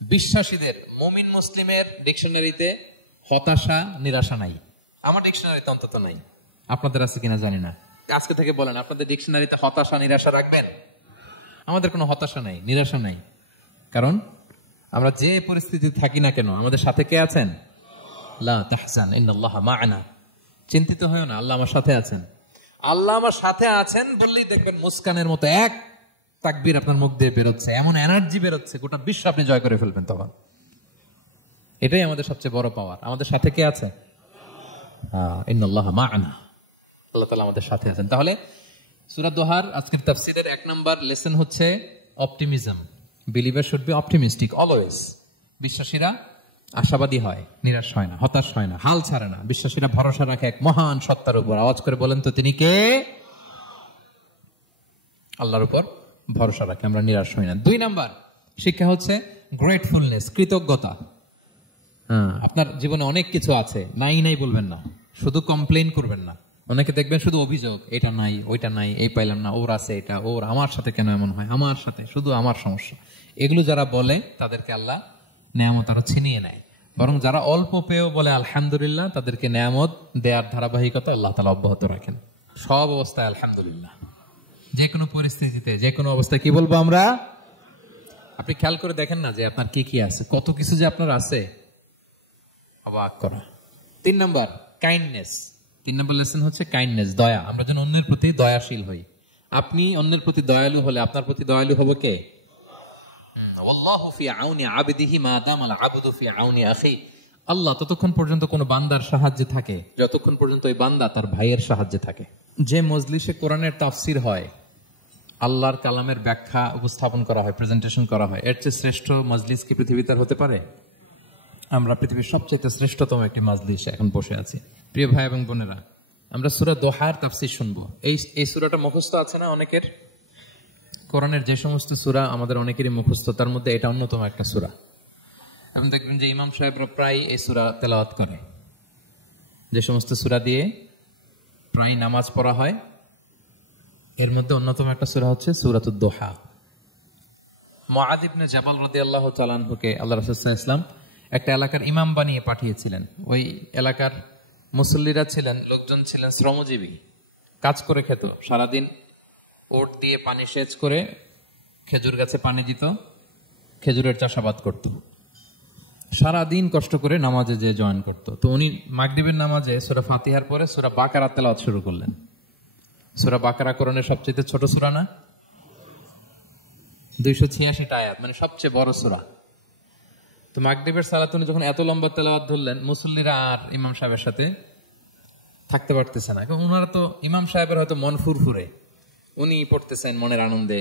বিশ্বাসীদের, মুমিন মুসলিমের ডিকশনারিতে হতাশা নিরাশা নাই। আমার ডিকশনারিতে অন্তত নাই, আপনাদের আছে কিনা জানি না। আজকে থেকে বলেন, আপনাদের ডিকশনারিতে হতাশা নিরাশা রাখবেন? আমাদের কোনো হতাশা নাই, নিরাশা নাই। কারণ আমরা যে পরিস্থিতিতে থাকি না কেন, আমাদের সাথে কে আছেন? লা তাহজান ইন্নাল্লাহা মা'ানা। চিন্তিত হয়ো না, আল্লাহ আমার সাথে আছেন। আল্লাহ আমার সাথে আছেন বললেই দেখবেন মুস্কানের মতো এক তাকবীর আপনার মুখ দিয়ে বেরোচ্ছে, এমন এনার্জি বেরোচ্ছে, গোটা বিশ্ব আপনি জয় করে ফেলবেন তখন। এটাই আমাদের সবচেয়ে বড় পাওয়ার। আমাদের সাথে কে আছে? ইন্নাল্লাহা মা'ানা, আল্লাহ তাআলা আমাদের সাথে আছেন। তাহলে সূরা দোহার আজকের তাফসীরের 1 নাম্বার লেসন হচ্ছে optimism. Believer should be optimistic always. বিশ্বাসীরা আশাবাদী হয়, নিরাশ হয় না, হতাশ হয় না, হাল ছাড়ে না। বিশ্বাসীরা ভরসা রাখে এক মহান সত্তার উপর। আওয়াজ করে বলেন তো তিনি কে? আল্লাহর উপর ভরসা রাখে, আমরা নিরাশ হই না। 2 নাম্বার শিক্ষা হচ্ছে গ্রেটফুলনেস, কৃতজ্ঞতা। আপনার জীবনে অনেক কিছু আছে, নাই নাই বলবেন না, শুধু কমপ্লেইন করবেন না। অনেকে দেখবেন শুধু অভিযোগ, এটা নাই, ওইটা নাই, এই পাইলাম না, ওর আছে এটা, ওর, আমার সাথে কেন এমন হয়, আমার সাথে শুধু আমার সমস্যা। এগুলো যারা বলে তাদেরকে আল্লাহ নেয়ামত আরো ছিনিয়ে নেয়। বরং যারা অল্প পেয়েও বলে আলহামদুলিল্লাহ, তাদেরকে নেয়ামত দেওয়ার ধারাবাহিকতা আল্লাহ তাআলা অব্যাহত রাখেন। সব অবস্থায় আলহামদুলিল্লাহ, যে কোনো পরিস্থিতিতে, যে কোনো অবস্থায় কি বলবো আমরা? আপনি খেয়াল করে দেখেন না যে আপনার কি কি আছে, কত কিছু যে আপনার আছে, অবাক করা। 3 নাম্বার কাইন্ডনেস। 3 নাম্বার লেসন হচ্ছে কাইন্ডনেস, দয়া। আমরা যেন অন্যের প্রতি দয়াশীল হই। আপনি অন্যের প্রতি দয়ালু হলে আপনার প্রতি দয়ালু হবে কে? ওয়াল্লাহু ফি আউনি আবদিহি মা দামাল আবদু ফি আউনি আখি। আল্লাহ ততক্ষণ পর্যন্ত কোন বান্দার সাহায্যে থাকে যতক্ষণ পর্যন্ত ওই বান্দা তার ভাইয়ের সাহায্যে থাকে। যে মজলিসে কোরআনের তাফসীর হয়, আল্লাহর কালামের ব্যাখ্যা উপস্থাপন করা হয়, প্রেজেন্টেশন করা হয়, এর চেয়ে শ্রেষ্ঠ মজলিস কি পৃথিবীতে হতে পারে? আমরা পৃথিবীর সবচেয়ে শ্রেষ্ঠতম একটি মজলিসে এখন বসে আছি। প্রিয় ভাই এবং বোনেরা, আমরা সূরা দোহার তাফসীর শুনবো। এই সূরাটা মুখস্থ আছে না অনেকের? কোরআনের যে সমস্ত সূরা আমাদের অনেকেরই মুখস্থ, তার মধ্যে এটা অন্যতম একটা সূরা। আপনি দেখবেন যে ইমাম সাহেবরা প্রায় এই সূরা তেলাওয়াত করে। যে সমস্ত সূরা দিয়ে প্রায় নামাজ পড়া হয়, এর মধ্যে অন্যতম একটা সূরা হচ্ছে সূরাতুদ দোহা। মুআয ইবনে জাবাল রাদিয়াল্লাহু তাআলা আনহুকে আল্লাহ রাসূল সাল্লাল্লাহু আলাইহি ওয়াসাল্লাম একটা এলাকার ইমাম বানিয়ে পাঠিয়েছিলেন। ওই এলাকার মুসল্লিরা ছিলেন, লোকজন ছিলেন শ্রমজীবী, কাজ করে খেত। সারাদিন ওট দিয়ে পানি সেচ করে খেজুর গাছে পানি দিত, খেজুরের চাষাবাদ করত, সারাদিন কষ্ট করে নামাজে যে জয়েন করত। তো উনি মাগরিবের নামাজে সূরা ফাতিহার পরে সূরা বাকারা তেলাওয়াত শুরু করলেন। সূরা বাকারা কোরআনের সবচেয়ে ছোট সূরা না? 286 আয়াত, মানে সবচেয়ে বড় সূরা। তো মাগরিবের সালাতে উনি যখন এত লম্বা তেলাওয়াত ধরলেন, মুসল্লিরা আর ইমাম সাহেবের সাথে থাকতে পারতেছে না। ওনারা তো, ইমাম সাহেবের হয়তো মন ফুরফুরে, উনি পড়তেছেন মনের আনন্দে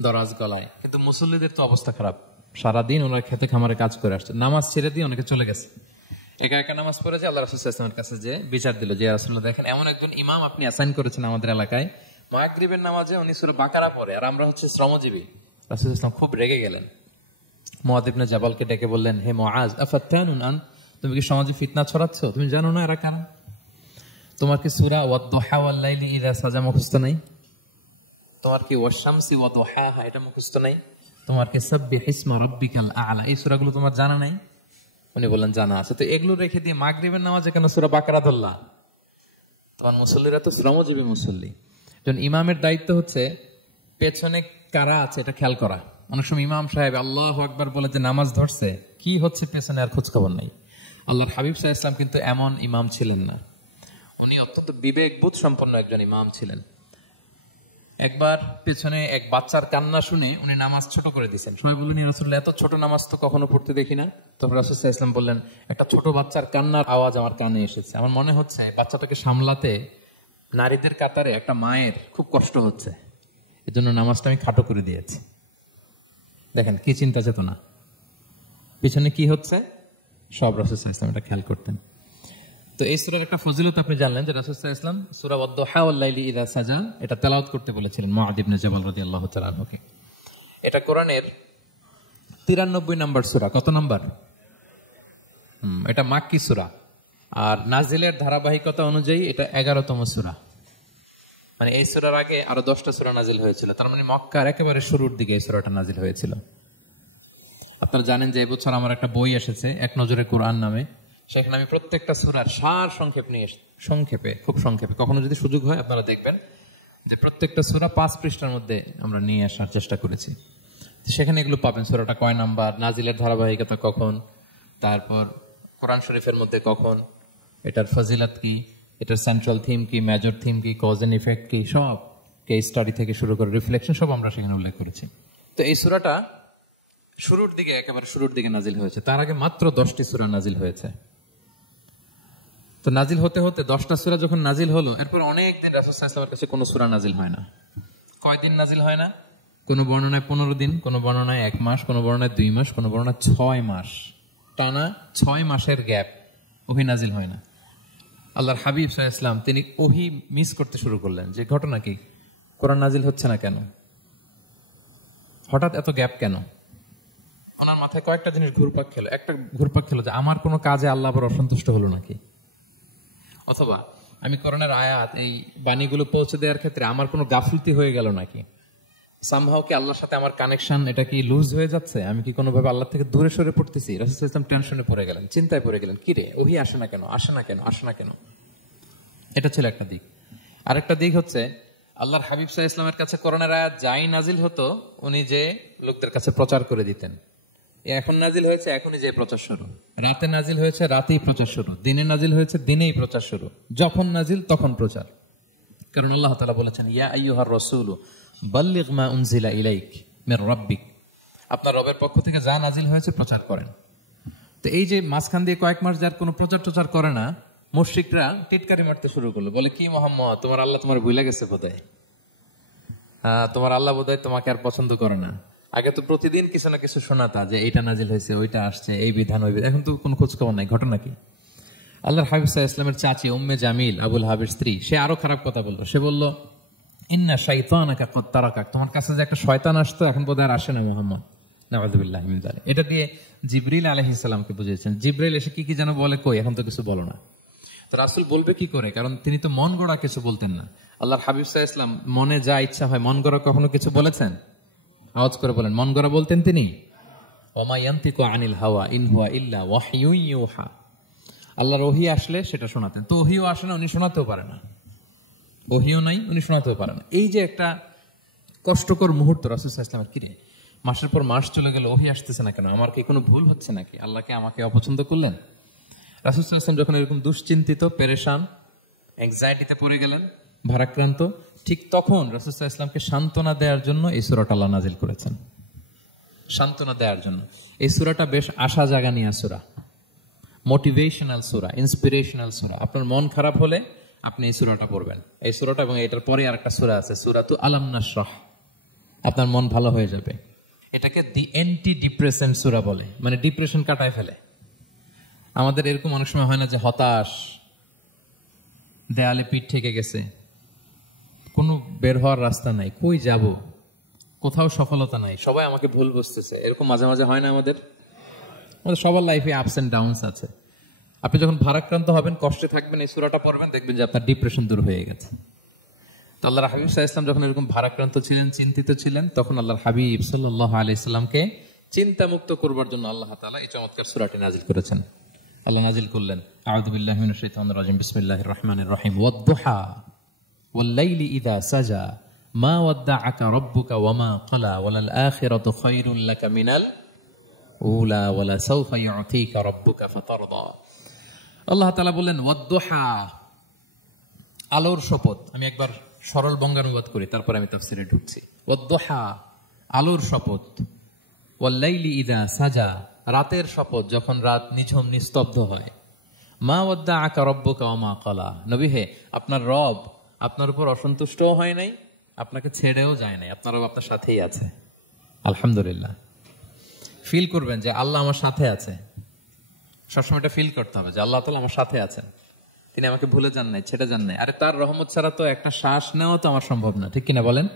দরাজ গলায়, কিন্তু মুসল্লিদের তো অবস্থা খারাপ। সারাদিন ওনারা খেতে খামারে কাজ করে আসছে, নামাজ ছেড়ে দিয়ে অনেকে চলে গেছে, একা একা নামাজ পড়েছে। আল্লাহ রাসূল সাল্লাল্লাহু আলাইহি ওয়াসাল্লামের কাছে যে বিচার দিল, যে রাসূলুল্লাহ, দেখেন এমন একজন ইমাম আপনি অ্যাসাইন করেছেন আমাদের এলাকায়, মাগরিবের নামাজে উনি সূরা বাকারা পড়ে, আর আমরা হচ্ছে শ্রমজীবী। রাসূল সাল্লাল্লাহু আলাইহি ওয়াসাল্লাম খুব রেগে গেলেন। মুআয ইবনে জাবালকে ডেকে বললেন, হে মুআয, আফাতানুন আন, তুমি কি সমাজে ফিতনা ছড়াচ্ছ? তুমি জানো না এরা কারা? তোমার কি সূরা ওয়াদ-দুহা ওয়াল-লাইলি ইযা সাজা মুখস্থ নাই? তোমার কি ওয়াশ-শামসি ওয়া-দুহাহা এটা মুখস্থ নাই? তোমার কি সাব্বিহ ইসমা রাব্বিকাল আ'লা এই সূরাগুলো তোমার জানা নাই? উনি বললেন জানা আছে। তো এগুলো রেখে দিয়ে মাগরিবের নামাজে কেন সূরা বাকারা ধরলা? তোমার মুসল্লিরা তো শ্রমজীবী মুসল্লি। যখন ইমামের দায়িত্ব হচ্ছে পেছনে কারা আছে এটা খেয়াল করা। অনেক সময় ইমাম সাহেব আল্লাহু আকবার বলে যে নামাজ ধরছে, কি হচ্ছে পেছনে আর খোঁজ খবর নাই। আল্লাহর হাবিব সাল্লাল্লাহু আলাইহি ওয়াসাল্লাম কিন্তু এমন ইমাম ছিলেন না, উনি অত্যন্ত বিবেকবোধ সম্পন্ন একজন ইমাম ছিলেন। একবার পেছনে এক বাচ্চার কান্না শুনে উনি নামাজ ছোট করে দিয়েছেন। সবাই বললেন, ইয়া রাসূলুল্লাহ, এত ছোট নামাজ তো কখনো পড়তে দেখি না। তখন রাসূল সাল্লাল্লাহু আলাইহি ওয়াসাল্লাম বললেন, একটা ছোট বাচ্চার কান্নার আওয়াজ আমার কানে এসেছে। আমার মনে হচ্ছে বাচ্চাটাকে সামলাতে নারীদের কাতারে একটা মায়ের খুব কষ্ট হচ্ছে, এজন্য নামাজটা আমি খাটো করে দিয়েছি। দেখেন কি চিন্তা চেতনা, পিছনে কি হচ্ছে সব রাসূল সাল্লাল্লাহু আলাইহি ওয়াসাল্লাম এটা খেয়াল করতেন। তো এই সূরার একটা ফজিলত আপনি জানলেন যে রাসূল সাল্লাল্লাহু আলাইহি ওয়াসাল্লাম সূরা ওয়াদ-দুহা ওয়াল-লাইলি ইযা সাজা এটা তেলাওয়াত করতে বলেছিলেন মুআয ইবনে জাবাল রাদিয়াল্লাহু তাআলা আনহুকে। এটা কোরআনের 93 নম্বর সূরা। কত নম্বর? এটা মাক্কি সূরা, আর নাজিলের ধারাবাহিকতা অনুযায়ী এটা 11তম সূরা। মানে এই সূরার আগে আরো 10টা সূরা নাজিল হয়েছিল, তার মানে মক্কার একেবারে শুরুর দিকে এই সূরাটা নাজিল হয়েছিল। আপনারা জানেন যে এবছর আমার একটা বই এসেছে এক নজরে কোরআন নামে, সেখানে আমি প্রত্যেকটা সূরার সার সংক্ষেপ নিয়ে সংক্ষেপে, খুব সংক্ষেপে, কখনো যদি সুযোগ হয় আপনারা দেখবেন যে প্রত্যেকটা সূরা 5 পৃষ্ঠার মধ্যে আমরা নিয়ে আসার চেষ্টা করেছি। সেখানে এগুলো পাবেন, সূরাটা কয় নাম্বার, নাজিলের ধারাবাহিকতা কখন, তারপর কোরআন শরীফের মধ্যে কখন, এটার ফজিলত কি, এটার সেন্ট্রাল থিম কি, মেজর থিম কি, কজ এন্ড ইফেক্ট কি, সব কেস স্টাডি থেকে শুরু করে রিফ্লেকশন সব আমরা সেখানে উল্লেখ করেছি। তো এই সূরাটা শুরুর দিকে, একেবারে শুরুর দিকে নাজিল হয়েছে। তার আগে মাত্র 10টি সূরা নাজিল হয়েছে। তো নাজিল হতে হতে 10টা সূরা যখন নাজিল হলো, এরপর অনেক দিন রাসূল সাল্লাল্লাহু আলাইহি ওয়াসাল্লামের কাছে কোনো সূরা নাজিল হয় না। কয়দিন নাজিল হয় না? কোনো বর্ণনায় 15 দিন, কোনো বর্ণনায় 1 মাস, কোনো বর্ণনায় 2 মাস, কোনো বর্ণনায় 6 মাস, টানা 6 মাসের গ্যাপ ওহী নাজিল হয় না। আল্লাহর হাবিব সাল্লাল্লাহু আলাইহি ওয়াসাল্লাম তিনি ওহী মিস করতে শুরু করলেন, যে ঘটনা কি, কোরআন নাজিল হচ্ছে না কেন, হঠাৎ এত গ্যাপ কেন? ওনার মাথায় কয়েকটা জিনিস ঘুরপাক খেলো। একটা ঘুরপাক খেলো যে আমার কোনো কাজে আল্লাহ আবার অসন্তুষ্ট হলো নাকি, অথবা আমি কোরআনের আয়াত, এই বাণীগুলো পৌঁছে দেওয়ার ক্ষেত্রে আমার কোনো গাফিলতি হয়ে গেল নাকি, সামহাও কি আল্লাহর সাথে আমার কানেকশন এটা কি লুজ হয়ে যাচ্ছে, আমি কি কোনোভাবে আল্লাহ থেকে দূরে সরে পড়তেছি? রাসূল সাল্লাল্লাহু আলাইহি ওয়াসাল্লাম টেনশনে পড়ে গেলেন, চিন্তায় পড়ে গেলেন, কি রে ওহী আসে না কেন, আসে না কেন, আসে না কেন। এটা ছিল একটা দিক। আরেকটা দিক হচ্ছে আল্লাহর হাবিব সাল্লাল্লাহু আলাইহি ওয়াসাল্লামের কাছে কোরআনের আয়াত যাই নাজিল হতো উনি যে লোকদের কাছে প্রচার করে দিতেন। এখন নাজিল হয়েছে এখনই যে প্রচার শুরু, রাতে নাজিল হয়েছে রাতেই প্রচার শুরু, দিনে নাজিল হয়েছে দিনেই প্রচার শুরু, যখন নাজিল তখন প্রচার। কারণ আল্লাহ তাআলা বলেছেন, ইয়া আইয়ুহার রাসূলু বাল্লিগ মা উনজিলা ইলাইক মির রাব্বিক, আপনার রবের পক্ষ থেকে যা নাজিল হয়েছে প্রচার করেন। তো এই যে মাঝখান দিয়ে কয়েক মাস যার কোনো প্রচার টচার করে না, মুশরিকরা টিটকারি মারতে শুরু করলো, বলে কি মুহাম্মদ, তোমার আল্লাহ তোমার ভুলে গেছে বোধহয়, তোমার আল্লাহ বোধহয় তোমাকে আর পছন্দ করে না। আগে তো প্রতিদিন কিছু না কিছু শোনাতা যে এইটা নাজিল হয়েছে, ওইটা আসছে, এই বিধান ওই বিধান, এখন তো কোনো খোঁজ খবর নাই। ঘটনা কি? আল্লাহর হাবিব সাল্লাল্লাহু আলাইহি ওয়াসাল্লামের চাচি উম্মে জামিল, আবুল হাবির স্ত্রী, সে আরো খারাপ কথা বললো। সে বলল, ইন্না শাইতানাকা ক্বাদ তারাকাক, তোমার কাছে যে একটা শয়তান আসতো এখন বোধহয় আর আসে না মুহাম্মদ, নাউযুবিল্লাহি মিন যালিক। এটা দিয়ে জিবরিল আলাইহিস সালামকে বুঝিয়েছেন। জিবরিল এসে কি কি যেন বলে, কই এখন তো কিছু বলো না। তো রাসূল বলবে কি করে, কারণ তিনি তো মন গড়া কিছু বলতেন না। আল্লাহর হাবিব সাল্লাল্লাহু আলাইহি ওয়াসাল্লাম মনে যা ইচ্ছা হয়, মন গড়া কখনো কিছু বলেছেন? আওয়াজ করে বলেন, মন গড়া বলতেন তিনি? ওমা ইয়ানতিকু আনিল হাওয়া ইন হুয়া ইল্লা ওয়াহয়ুন ইউহা, আল্লাহর ওহী আসলে সেটা শোনাতেন। তো ওহীও আসে না, উনি শোনাতেও পারে না, ওহীও নাই, উনি শোনাতেও পারে না। এই যে একটা কষ্টকর মুহূর্ত রাসূল সাল্লাল্লাহু আলাইহি ওয়াসাল্লামের, কিরে মাসের পর মাস চলে গেল, ওহী আসতেছে না কেন, আমার কি কোনো ভুল হচ্ছে নাকি, আল্লাহকে আমাকে অপছন্দ করলেন? রাসূল সাল্লাল্লাহু আলাইহি ওয়াসাল্লাম যখন এরকম দুশ্চিন্তিত, পেরেশান, অ্যাংজাইটিতে পড়ে গেলেন, ভারাক্রান্ত, ঠিক তখন রাসূল সাল্লাল্লাহু আলাইহি ওয়াসাল্লামকে সান্ত্বনা দেওয়ার জন্য এই সূরাটা আল্লাহ নাজিল করেছেন। সান্ত্বনা দেওয়ার জন্য এই সূরাটা বেশ আশা জাগানিয়া সূরা, মোটিভেশনাল সূরা, ইন্সপিরেশনাল সূরা। আপনার মন খারাপ হলে আপনি এই সূরাটা পড়বেন, এই সূরাটা, এবং এটার পরে আরেকটা সূরা আছে, সূরাতু আলাম নাশরাহ, আপনার মন ভালো হয়ে যাবে। এটাকে দি অ্যান্টি ডিপ্রেসেন্ট সূরা বলে, মানে ডিপ্রেশন কাটায় ফেলে। আমাদের এরকম অনেক সময় হয় না যে হতাশ, দেয়ালে পিঠ ঠেকে গেছে, কোনো বের হওয়ার রাস্তা নাই, কই যাব, কোথাও সফলতা নাই, সবাই আমাকে ভুল বুঝতেছে, এরকম মাঝে মাঝে হয় না? আমাদের সবার লাইফে আপস এন্ড ডাউনস আছে। আপনি যখন ভারাক্রান্ত হবেন, কষ্টে থাকবেন, এই সূরাটা পড়বেন, দেখবেন যে আপনার ডিপ্রেশন দূর হয়ে গেছে। তো আল্লাহর হাবিব সাল্লাল্লাহু আলাইহি ওয়াসাল্লাম যখন এরকম ভারাক্রান্ত ছিলেন, চিন্তিত ছিলেন, তখন আল্লাহর হাবিব সাল্লাল্লাহু আলাইহি সাল্লামকে চিন্তামুক্ত করবার জন্য আল্লাহ তাআলা এই চমৎকার সূরাটি নাজিল করেছেন। আল্লাহ নাজিল করলেন, আউযু বিল্লাহি মিনাশ শাইতানির রাজিম, বিসমিল্লাহির রহমানির রহিম, ওয়াদ-দুহা ওয়াল-লাইলি ইযা সাজা মা ওয়াদ্দাআকা রাব্বুকা ওয়া মা ক্বালা ওয়ালাল আখিরাতু খায়রুল লাকা মিনাল উলা ওয়ালা সাওফা ইউতিকা রাব্বুকা ফাতারদা। আল্লাহ তাআলা বললেন, ওয়াদ-দুহা, আলোর শপথ। আমি একবার সরল বঙ্গানুবাদ করি, তারপর আমি তাফসীরে ঢুকছি। ওয়াদ-দুহা, আলোর শপথ, ওয়াল-লাইলি ইযা সাজা, রাতের শপথ, যখন রাত নিঝুম নিস্তব্ধ হয়। মা ওয়াদ্দাআকা রাব্বুকা ওয়া মা ক্বালা, নবী হে, আপনার রব আপনার উপর অসন্তুষ্টও হয় নাই, আপনাকে ছেড়েও যায় নাই, আপনার রব আপনার সাথেই আছে। আলহামদুলিল্লাহ। ফিল করবেন যে আল্লাহ আমার সাথে আছে, সবসময় এটা ফিল করতে হবে যে আল্লাহ তাআলা আমার সাথে আছেন, তিনি আমাকে ভুলে যান নাই, ছেড়ে যান নাই। আরে তার রহমত ছাড়া তো একটা শ্বাস নেওয়া তো আমার সম্ভব না, ঠিক কিনা বলেন?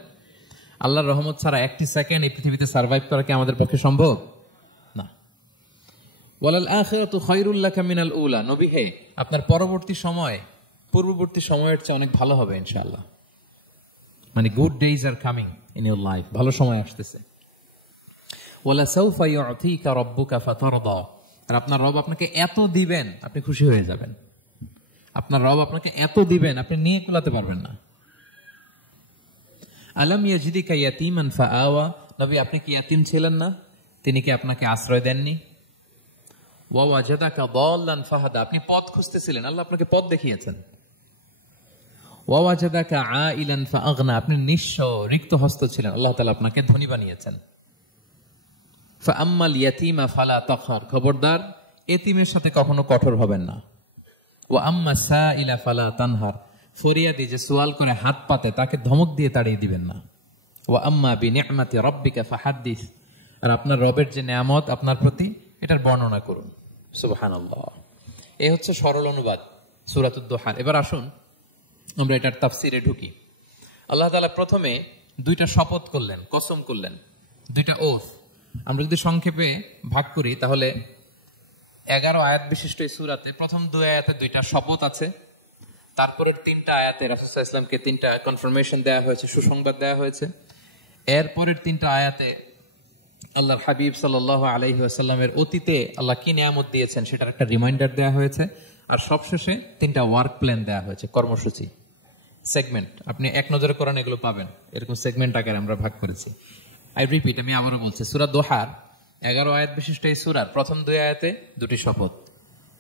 আল্লাহর রহমত ছাড়া একটি সেকেন্ড এই পৃথিবীতে সার্ভাইভ করা কি আমাদের পক্ষে সম্ভব না। ওয়ালাল আখিরাতু খায়রুল লাকা মিনাল উলা, নবী হে, আপনার পরবর্তী সময় পূর্ববর্তী সময়ের চেয়ে অনেক ভালো হবে ইনশাআল্লাহ। মানে good days are coming in your life, ভালো সময় আসতেছে। ওয়ালাসাউফা ইউতিকা রাব্বুকা ফাতারদা, আর আপনার রব আপনাকে এত দিবেন আপনি খুশি হয়ে যাবেন। আপনার রব আপনাকে এত দিবেন আপনি নিয়ে কুলাতে পারবেন না। আলাম ইয়াজিদিকা ইয়াতীমান ফাআওয়া, নবী আপনি কি ইয়াতীম ছিলেন না? তিনি কি আপনাকে আশ্রয় দেননি? ওয়া ওয়াজাদাকা দাল্লান ফাহাদা, আপনি পথ খুঁজতেছিলেন, আল্লাহ আপনাকে পথ দেখিয়েছেন। ওয়া ওয়াজাদাকা আইলান ফাআগনা, আপনি নিঃস্ব রিক্ত হস্ত ছিলেন, আল্লাহ তাআলা আপনাকে ধনী বানিয়েছেন। ফাআম্মাল ইয়াতীমা ফালা তাকহার, খবরদার এতিমের সাথে কখনো কঠোর হবেন না। ওয়া আম্মা সাইলা ফালা তানহার, ফরিয়াদি যে সওয়াল করে হাত পাতে তাকে ধমক দিয়ে তাড়িয়ে দিবেন না। ওয়া আম্মা বিনি'মাতি রাব্বিকা ফাহাদ্দিস, আর আপনার রবের যে নেয়ামত আপনার প্রতি এটার বর্ণনা করুন। সুবহানাল্লাহ। এই হচ্ছে সরল অনুবাদ সূরাতুদ দুহার। এবার আসুন আমরা এটার তাফসিরে ঢুকি। আল্লাহ তাআলা প্রথমে দুইটা শপথ করলেন, কসম করলেন, দুইটা ওথ। আমরা যদি সংক্ষেপে ভাগ করি তাহলে 11 আয়াত বিশিষ্ট এই সূরাতে প্রথম 2 আয়াতে দুইটা শপথ আছে, তারপরের 3টা আয়াতে রাসূল সাল্লাল্লাহু আলাইহি ওয়াসাল্লামকে 3টা কনফার্মেশন দেওয়া হয়েছে, সুসংবাদ দেওয়া হয়েছে। এরপরের 3টা আয়াতে আল্লাহর হাবিব সাল্লাল্লাহু আলাইহি ওয়াসাল্লামের অতীতে আল্লাহ কি নিয়ামত দিয়েছেন সেটার একটা রিমাইন্ডার দেওয়া হয়েছে। আর সবশেষে 3টা ওয়ার্ক প্ল্যান দেওয়া হয়েছে, কর্মসূচি, সেগমেন্ট। আপনি এক নজরে কোরআন এগুলো পাবেন, এরকম সেগমেন্ট আকারে আমরা ভাগ করেছি। আই রিপিট, আমি আবারও বলছি, সূরা দোহার 11 আয়াত বিশিষ্ট এই সূরার প্রথম 2 আয়াতে 2টি শপথ,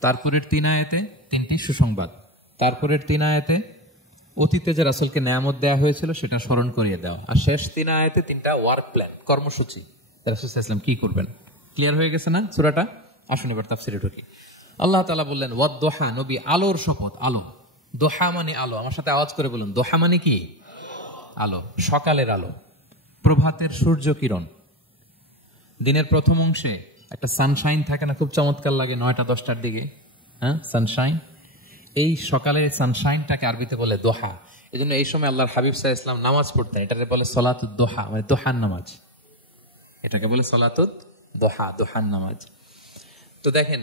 তারপরের 3 আয়াতে 3টি সুসংবাদ, তারপরের 3 আয়াতে অতীতে যে রাসূলকে নিয়ামত দেওয়া হয়েছিল সেটা স্মরণ করিয়ে দেওয়া, আর শেষ 3 আয়াতে 3টা ওয়ার্ক প্ল্যান, কর্মসূচি, রাসূল সাল্লাল্লাহু আলাইহি ওয়াসাল্লাম কি করবেন। ক্লিয়ার হয়ে গেছে না সূরাটা? আসুন এবার তাফসিরে ঢুকি। আল্লাহ তাআলা বললেন ওয়াদ দোহা, নবী আলোর শপথ। আলো, দোহা মানে আলো। আমার সাথে আওয়াজ করে বলুন, দোহা মানে কি? আলো, সকালের আলো, প্রভাতের সূর্য কিরণ। দিনের প্রথম অংশে একটা সানশাইন থাকে না, খুব চমৎকার লাগে 9টা 10টার দিকে, হ্যাঁ, সানশাইন। এই সকালের সানশাইনটাকে আরবিতে বলে দোহা। এই জন্য এই সময় আল্লাহর হাবিব সাল্লাল্লাহু আলাইহি ওয়াসাল্লাম নামাজ পড়তেন, এটাকে বলে সলাতুদ দোহা, মানে দোহার নামাজ। এটাকে বলে সলাতুদ দোহা, দোহার নামাজ। তো দেখেন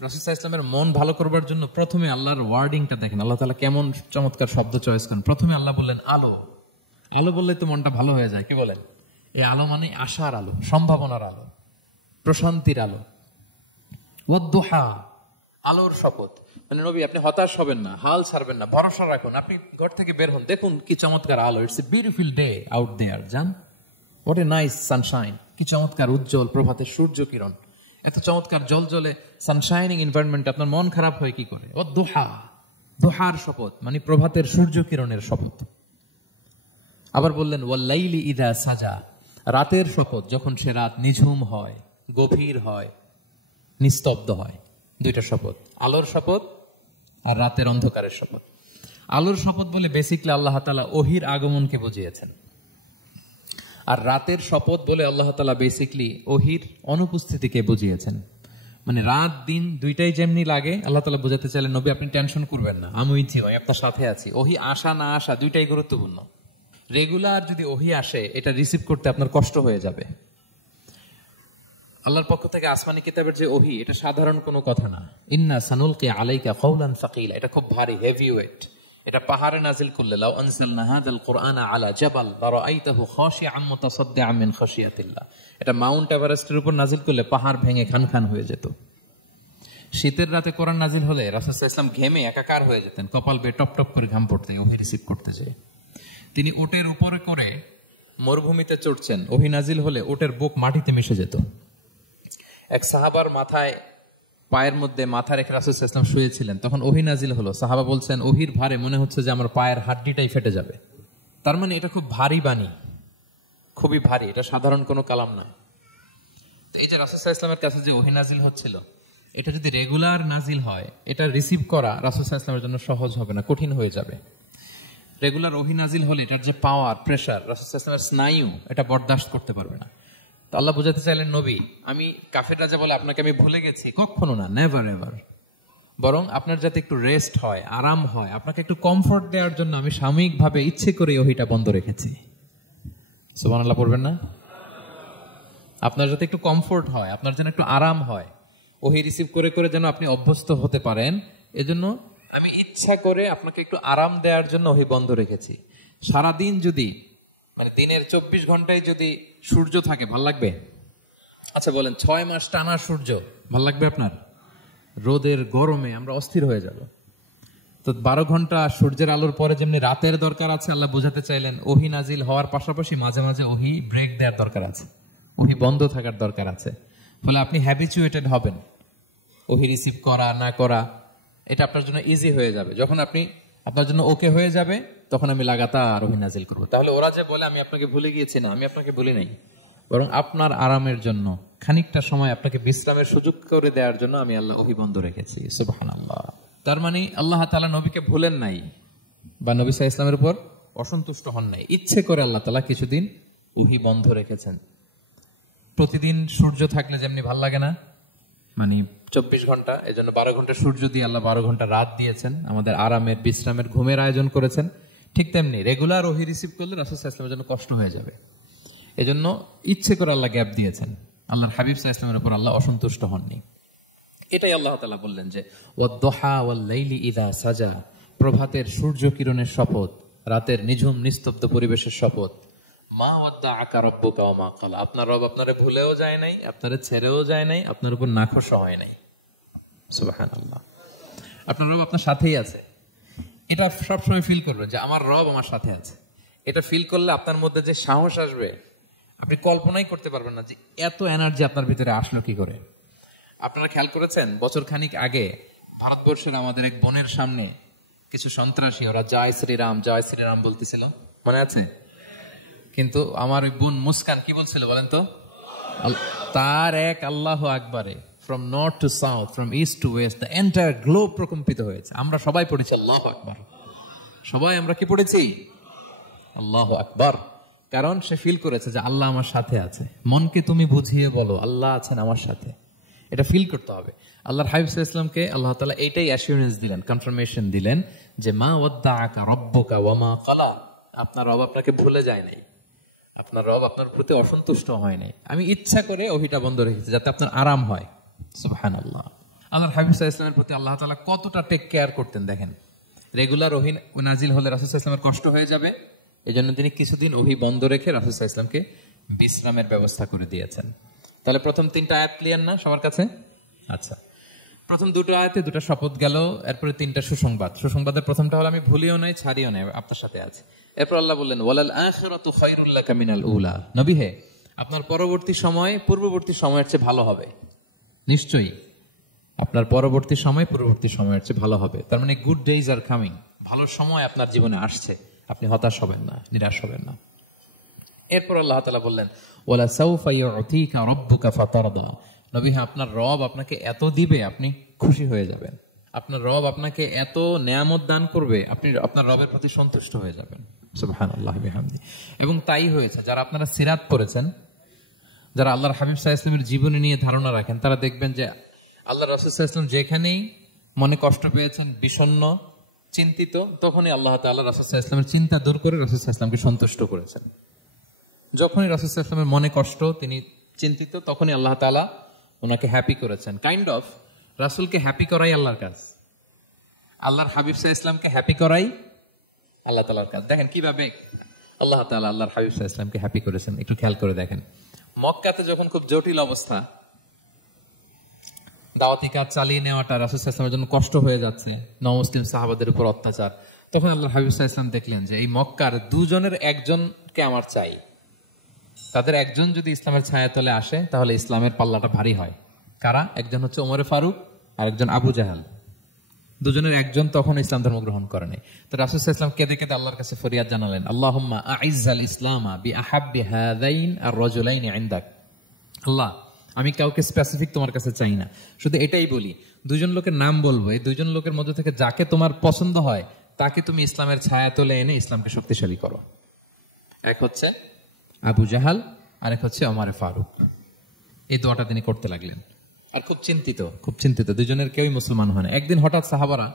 রাসূল সাল্লাল্লাহু আলাইহি ওয়াসাল্লামের মন ভালো করবার জন্য প্রথমে আল্লাহর ওয়ার্ডিংটা দেখেন, আল্লাহ তাআলা কেমন চমৎকার শব্দ চয়েস করেন। প্রথমে আল্লাহ বললেন আলো। আলো বললে তো মনটা ভালো হয়ে যায়, কি বলেন? এই আলো মানে আশার আলো, সম্ভাবনার আলো, প্রশান্তির আলো। ওয়াদ-দুহা, আলোর শপথ। মানে নবী আপনি হতাশ হবেন না, হাল ছাড়বেন না, ভরসা রাখুন। আপনি ঘর থেকে বের হন, দেখুন কি চমৎকার আলো। It's a beautiful day out there. জান, হোয়াট এ নাইস সানশাইন। কি চমৎকার উজ্জ্বল প্রভাতের সূর্য কিরণ। এত চমৎকার জলজলে সানশাইনিং এনভায়রনমেন্ট, আপনার মন খারাপ হয় কি করে? ওয়াদ-দুহা, দুহার শপথ মানে প্রভাতের সূর্য কিরণের শপথ। আবার বললেন ওয়াল-লাইলি ইযা সাজা, রাতের শপথ, যখন সে রাত নিঝুম হয়, গভীর হয়, নিস্তব্ধ হয়। 2টা শপথ, আলোর শপথ আর রাতের অন্ধকারের শপথ। আলোর শপথ বলে বেসিক্যালি আল্লাহ তাআলা ওহীর আগমনকে বুঝিয়েছেন, আর রাতের শপথ বলে আল্লাহ তাআলা বেসিক্যালি ওহীর অনুপস্থিতিকে বুঝিয়েছেন। মানে রাত দিন দুইটাই যেমনি লাগে, আল্লাহ তাআলা বোঝাতে চাইলেন নবী আপনি টেনশন করবেন না, আমি উইথ ইউ, আমি আপনার সাথে আছি। ওহী আসা না আসা দুইটাই গুরুত্বপূর্ণ। রেগুলার যদি ওহী আসে এটা রিসিভ করতে আপনার কষ্ট হয়ে যাবে। আল্লাহর পক্ষ থেকে আসমানি কিতাবের যে ওহী, এটা সাধারণ কোনো কথা না। ইন্না সানুলকি আলাইকা কাওলান সাকিলা, এটা খুব ভারী, হেভি ওয়েট। এটা পাহাড়ে নাজিল করলে লাউ আনজালনা হাযাল কুরআনা আলা জাবাল লারাআইতাহু খাশিআন মুতাসাদ্দিআন মিন খাশিয়াতিল্লাহ, এটা মাউন্ট এভারেস্টের উপর নাজিল করলে পাহাড় ভেঙে খানখান হয়ে যেত। শীতের রাতে কোরআন নাজিল হলে রাসূল সাল্লাল্লাহু আলাইহি ওয়াসাল্লাম ঘেমে একাকার হয়ে যেতেন, কপাল বেয়ে টপ টপ করে ঘাম পড়তে, ওহী রিসিভ করতে চেয়ে। তিনি ওটের উপরে করে মরুভূমিতে চড়ছেন, ওহী নাজিল হলে ওটের বুক মাটিতে মিশে যেত। এক সাহাবার মাথায়, পায়ের মধ্যে মাথা রেখে রাসূল সাল্লাল্লাহু আলাইহি ওয়াসাল্লাম শুয়েছিলেন, তখন ওহী নাজিল হলো। সাহাবা বলছেন ওহীর ভারে মনে হচ্ছে যে আমার পায়ের হাড্ডিটাই ফেটে যাবে। তার মানে এটা খুব ভারী বাণী, খুবই ভারী, এটা সাধারণ কোনো কালাম নয়। তো এই যে রাসূল সাল্লাল্লাহু আলাইহি ওয়াসাল্লামের কাছে যে ওহী নাজিল হচ্ছিল, এটা যদি রেগুলার নাজিল হয়, এটা রিসিভ করা রাসূল সাল্লাল্লাহু আলাইহি ওয়াসাল্লামের জন্য সহজ হবে না, কঠিন হয়ে যাবে। রেগুলার ওহী নাজিল হলে এটার যে পাওয়ার, প্রেসার, রাসূল সাল্লাল্লাহু আলাইহি ওয়াসাল্লামের স্নায়ু এটা বরদাস্ত করতে পারবে না। তো আল্লাহ বোঝাতে চাইলেন নবী আমি কাফের রাজা বলে আপনাকে আমি ভুলে গেছি, কখনো না, নেভার এভার। বরং আপনার যাতে একটু রেস্ট হয়, আরাম হয়, আপনাকে একটু কমফোর্ট দেওয়ার জন্য আমি সাময়িকভাবে ইচ্ছে করে ওহীটা বন্ধ রেখেছি। সুবহানাল্লাহ পড়বেন না? আপনার যাতে একটু কমফোর্ট হয়, আপনার যেন একটু আরাম হয়, ওহী রিসিভ করে করে যেন আপনি অভ্যস্ত হতে পারেন, এজন্য আমি ইচ্ছা করে আপনাকে একটু আরাম দেওয়ার জন্য ওহী বন্ধ রেখেছি। সারাদিন যদি, মানে দিনের 24 ঘন্টায় যদি সূর্য থাকে, ভাল লাগবে? আচ্ছা বলেন, 6 মাস টানা সূর্য ভাল লাগবে আপনার? রোদের গরমে আমরা অস্থির হয়ে যাব। তো 12 ঘন্টা সূর্যের আলোর পরে যেমনি রাতের দরকার আছে, আল্লাহ বোঝাতে চাইলেন ওহী নাজিল হওয়ার পাশাপাশি মাঝে মাঝে ওহী ব্রেক দেওয়ার দরকার আছে, ওহী বন্ধ থাকার দরকার আছে। ফলে আপনি হ্যাবিচুয়েটেড হবেন, ওহী রিসিভ করা না করা এটা আপনার জন্য ইজি হয়ে যাবে। যখন আপনি আপনার জন্য ওকে হয়ে যাবে, তখন আমি লাগাতার ওহী নাজিল করবো। তাহলে ওরা যে বলে আমি আপনাকে ভুলে গিয়েছি, না, আমি আপনাকে ভুলি নাই, বরং আপনার আরামের জন্য খানিকটা সময় আপনাকে বিশ্রামের সুযোগ করে দেওয়ার জন্য আমি আল্লাহ ওহী বন্ধ রেখেছি। সুবহানাল্লাহ। তার মানে আল্লাহ তাআলা নবীকে ভুলেন নাই বা নবী সাল্লাল্লাহু আলাইহি ওয়াসাল্লামের উপর অসন্তুষ্ট হন নাই, ইচ্ছে করে আল্লাহ তাআলা কিছুদিন ওহী বন্ধ রেখেছেন। প্রতিদিন সূর্য থাকলে যেমনি ভাল লাগে না, মানে 24 ঘন্টা, এই জন্য 12 ঘন্টা সূর্য দিয়ে আল্লাহ 12 ঘন্টা রাত দিয়েছেন, আমাদের আরামের বিশ্রামের ঘুমের আয়োজন করেছেন। ঠিক তেমনি রেগুলার ওহী রিসিভ করলে রাসূল সাল্লাল্লাহু আলাইহি ওয়াসাল্লামের জন্য কষ্ট হয়ে যাবে, এজন্য ইচ্ছে করে আল্লাহ গ্যাপ দিয়েছেন। আল্লাহর হাবিব সাল্লাল্লাহু আলাইহি ওয়াসাল্লামের উপর আল্লাহ অসন্তুষ্ট হননি। এটাই আল্লাহ তাআলা বললেন যে ওয়াদ-দুহা ওয়াল-লাইলি ইযা সাজা, প্রভাতের সূর্য কিরণের শপথ, রাতের নিঝুম নিস্তব্ধ পরিবেশের শপথ। মা ওয়াদ্দাআকা রাব্বুকা ওয়া মা ক্বালা, আপনার রব আপনারে ভুলেও যায় নাই, আপনারে ছেড়েও যায় নাই, আপনার উপর নাখোশ হয় নাই। সুবহানাল্লাহ। আপনার রব আপনার সাথেই আছে, এটা সবসময় ফিল করবেন যে আমার রব আমার সাথে আছে। এটা ফিল করলে আপনার মধ্যে যে সাহস আসবে, আপনি কল্পনাই করতে পারবেন না যে এত এনার্জি আপনার ভিতরে আসলো কি করে। আপনারা খেয়াল করেছেন, বছর খানিক আগে ভারতবর্ষের আমাদের এক বোনের সামনে কিছু সন্ত্রাসী, ওরা জয় শ্রীরাম বলতেছিল, মনে আছে? কিন্তু আমার ওই বোন মুস্কান কি বলছিল বলেন তো? তার এক আল্লাহু আকবারে from north to south, from east to west, the entire globe প্রকম্পিত হয়েছে। আমরা সবাই পড়েছি আল্লাহু আকবার, সবাই আমরা কি পড়েছি? আল্লাহু আকবার। কারণ সে ফিল করেছে যে আল্লাহ আমার সাথে আছে। মনকে তুমি বুঝিয়ে বলো আল্লাহ আছেন আমার সাথে, এটা ফিল করতে হবে। আল্লাহর হাবিব সাল্লাল্লাহু আলাইহি ওয়াসাল্লামকে আল্লাহ তাআলা এইটাই অ্যাসিউরেন্স দিলেন, কনফার্মেশন দিলেন যে মা ওয়াদ্দাআকা রাব্বুকা ওয়া মা ক্বালা, আপনার রব আপনাকে ভুলে যায় নাই, আপনার রব আপনার প্রতি অসন্তুষ্ট হয় নাই। আমি ইচ্ছা করে ওহীটা বন্ধ রেখেছি যাতে আপনার আরাম হয়। সুবহানাল্লাহ। আল্লাহর হাবিব সাল্লাল্লাহু আলাইহি ওয়াসাল্লামের প্রতি আল্লাহ তাআলা কতটা টেক কেয়ার করতেন দেখেন। রেগুলার ওহী নাজিল হলে রাসূল সাল্লাল্লাহু আলাইহি ওয়াসাল্লামের কষ্ট হয়ে যাবে, এজন্য তিনি কিছুদিন ওহী বন্ধ রেখে রাসূল সাল্লাল্লাহু আলাইহি ওয়াসাল্লামকে বিশ্রামের ব্যবস্থা করে দিয়েছেন। তাহলে প্রথম 3টা আয়াত ক্লিয়ার না সবার কাছে? আচ্ছা, প্রথম 2টো আয়াতে 2টা শপথ গেল, এরপরে 3টা সুসংবাদ। সুসংবাদের প্রথমটা হলো আমি ভুলিও নাই ছাড়িও নাই, আপনার সাথে আছে। এরপর আল্লাহ বললেন ওয়ালাল আখিরাতু খায়রুল লাকা মিনাল উলা, নবী হে আপনার পরবর্তী সময় পূর্ববর্তী সময়ের চেয়ে ভালো হবে। নিশ্চয়ই আপনার পরবর্তী সময় পূর্ববর্তী সময়ের চেয়ে ভালো হবে। তার মানে গুড ডেজ আর কামিং, ভালো সময় আপনার জীবনে আসছে, আপনি হতাশ হবেন না, নিরাশ হবেন না। এরপর আল্লাহ তাআলা বললেন ওয়ালা সাউফা ইউতিকা রাব্বুকা ফাতারদা, নবী হ্যাঁ আপনার রব আপনাকে এত দিবে আপনি খুশি হয়ে যাবেন, আপনার রব আপনাকে এত নেয়ামত দান করবে আপনি আপনার রবের প্রতি সন্তুষ্ট হয়ে যাবেন। সুবহানাল্লাহ বিহামদি। এবং তাই হয়েছে। যারা আপনারা সিরাত পড়েছেন, যারা আল্লাহর হাবিব সাল্লাল্লাহু আলাইহি ওয়াসাল্লামের জীবনী নিয়ে ধারণা রাখেন, তারা দেখবেন যে আল্লাহ রাসূল সাল্লাল্লাহু আলাইহি ওয়াসাল্লাম যেখানেই মনে কষ্ট পেয়েছেন, বিষণ্ণ, চিন্তিত, তখনই আল্লাহ তাআলা রাসূল সাল্লাল্লাহু আলাইহি ওয়াসাল্লামের চিন্তা দূর করে রাসূল সাল্লাল্লাহু আলাইহি ওয়াসাল্লামকে সন্তুষ্ট করেছেন। যখনই রাসূল সাল্লাল্লাহু আলাইহি ওয়াসাল্লামের মনে কষ্ট, তিনি চিন্তিত, তখনই আল্লাহ তাআলা ওনাকে হ্যাপি করেছেন। কাইন্ড অফ রাসূলকে হ্যাপি করাই আল্লাহর কাজ, আল্লাহর হাবিব সাল্লাল্লাহু আলাইহি ওয়াসাল্লামকে হ্যাপি করাই আল্লাহ তাআলার কাজ। দেখেন কিভাবে আল্লাহ তাআলা আল্লাহর হাবিব সাল্লাল্লাহু আলাইহি ওয়াসাল্লামকে হ্যাপি করেছেন, একটু খেয়াল করে দেখেন। মক্কাতে যখন খুব জটিল অবস্থা, দাওয়াতি কাজ চালিয়ে নেওয়াটা রাসূল সাল্লাল্লাহু আলাইহি ওয়াসাল্লামের জন্য কষ্ট হয়ে যাচ্ছে, নমুসলিম সাহাবাদের উপর অত্যাচার, তখন আল্লাহর হাবিব সাল্লাল্লাহু আলাইহি ওয়াসাল্লাম দেখলেন যে এই মক্কার 2 জনের একজনকে আমার চাই, তাদের একজন যদি ইসলামের ছায়াতলে আসে তাহলে ইসলামের পাল্লাটা ভারী হয়। কারা? একজন হচ্ছে ওমর ফারুক আর একজন আবু জাহাল। 2 জনের একজন তখন ইসলাম ধর্ম গ্রহণ করে নাই। তো রাসূল সাল্লাল্লাহু আলাইহি ওয়াসাল্লাম কেঁদে কেঁদে আল্লাহর কাছে ফরিয়াদ জানালেন, আল্লাহুম্মা আইজ্জাল ইসলামা বিআহাব্বি হাযাইন আর-রাজুলাইনি ইনদাক। আল্লাহ, আমি কাউকে স্পেসিফিক তোমার কাছে চাই না, শুধু এটাই বলি 2 জন লোকের নাম বলবো, এই 2 জন লোকের মধ্যে থেকে যাকে তোমার পছন্দ হয় তাকে তুমি ইসলামের ছায়াতলে এনে ইসলামকে শক্তিশালী করো। এক হচ্ছে আবু জাহাল আর এক হচ্ছে ওমর ফারুক। এই দোয়াটা তিনি করতে লাগলেন। আর খুব চিন্তিত 2 জনের কেউই মুসলমান হয় না। একদিন হঠাৎ সাহাবারা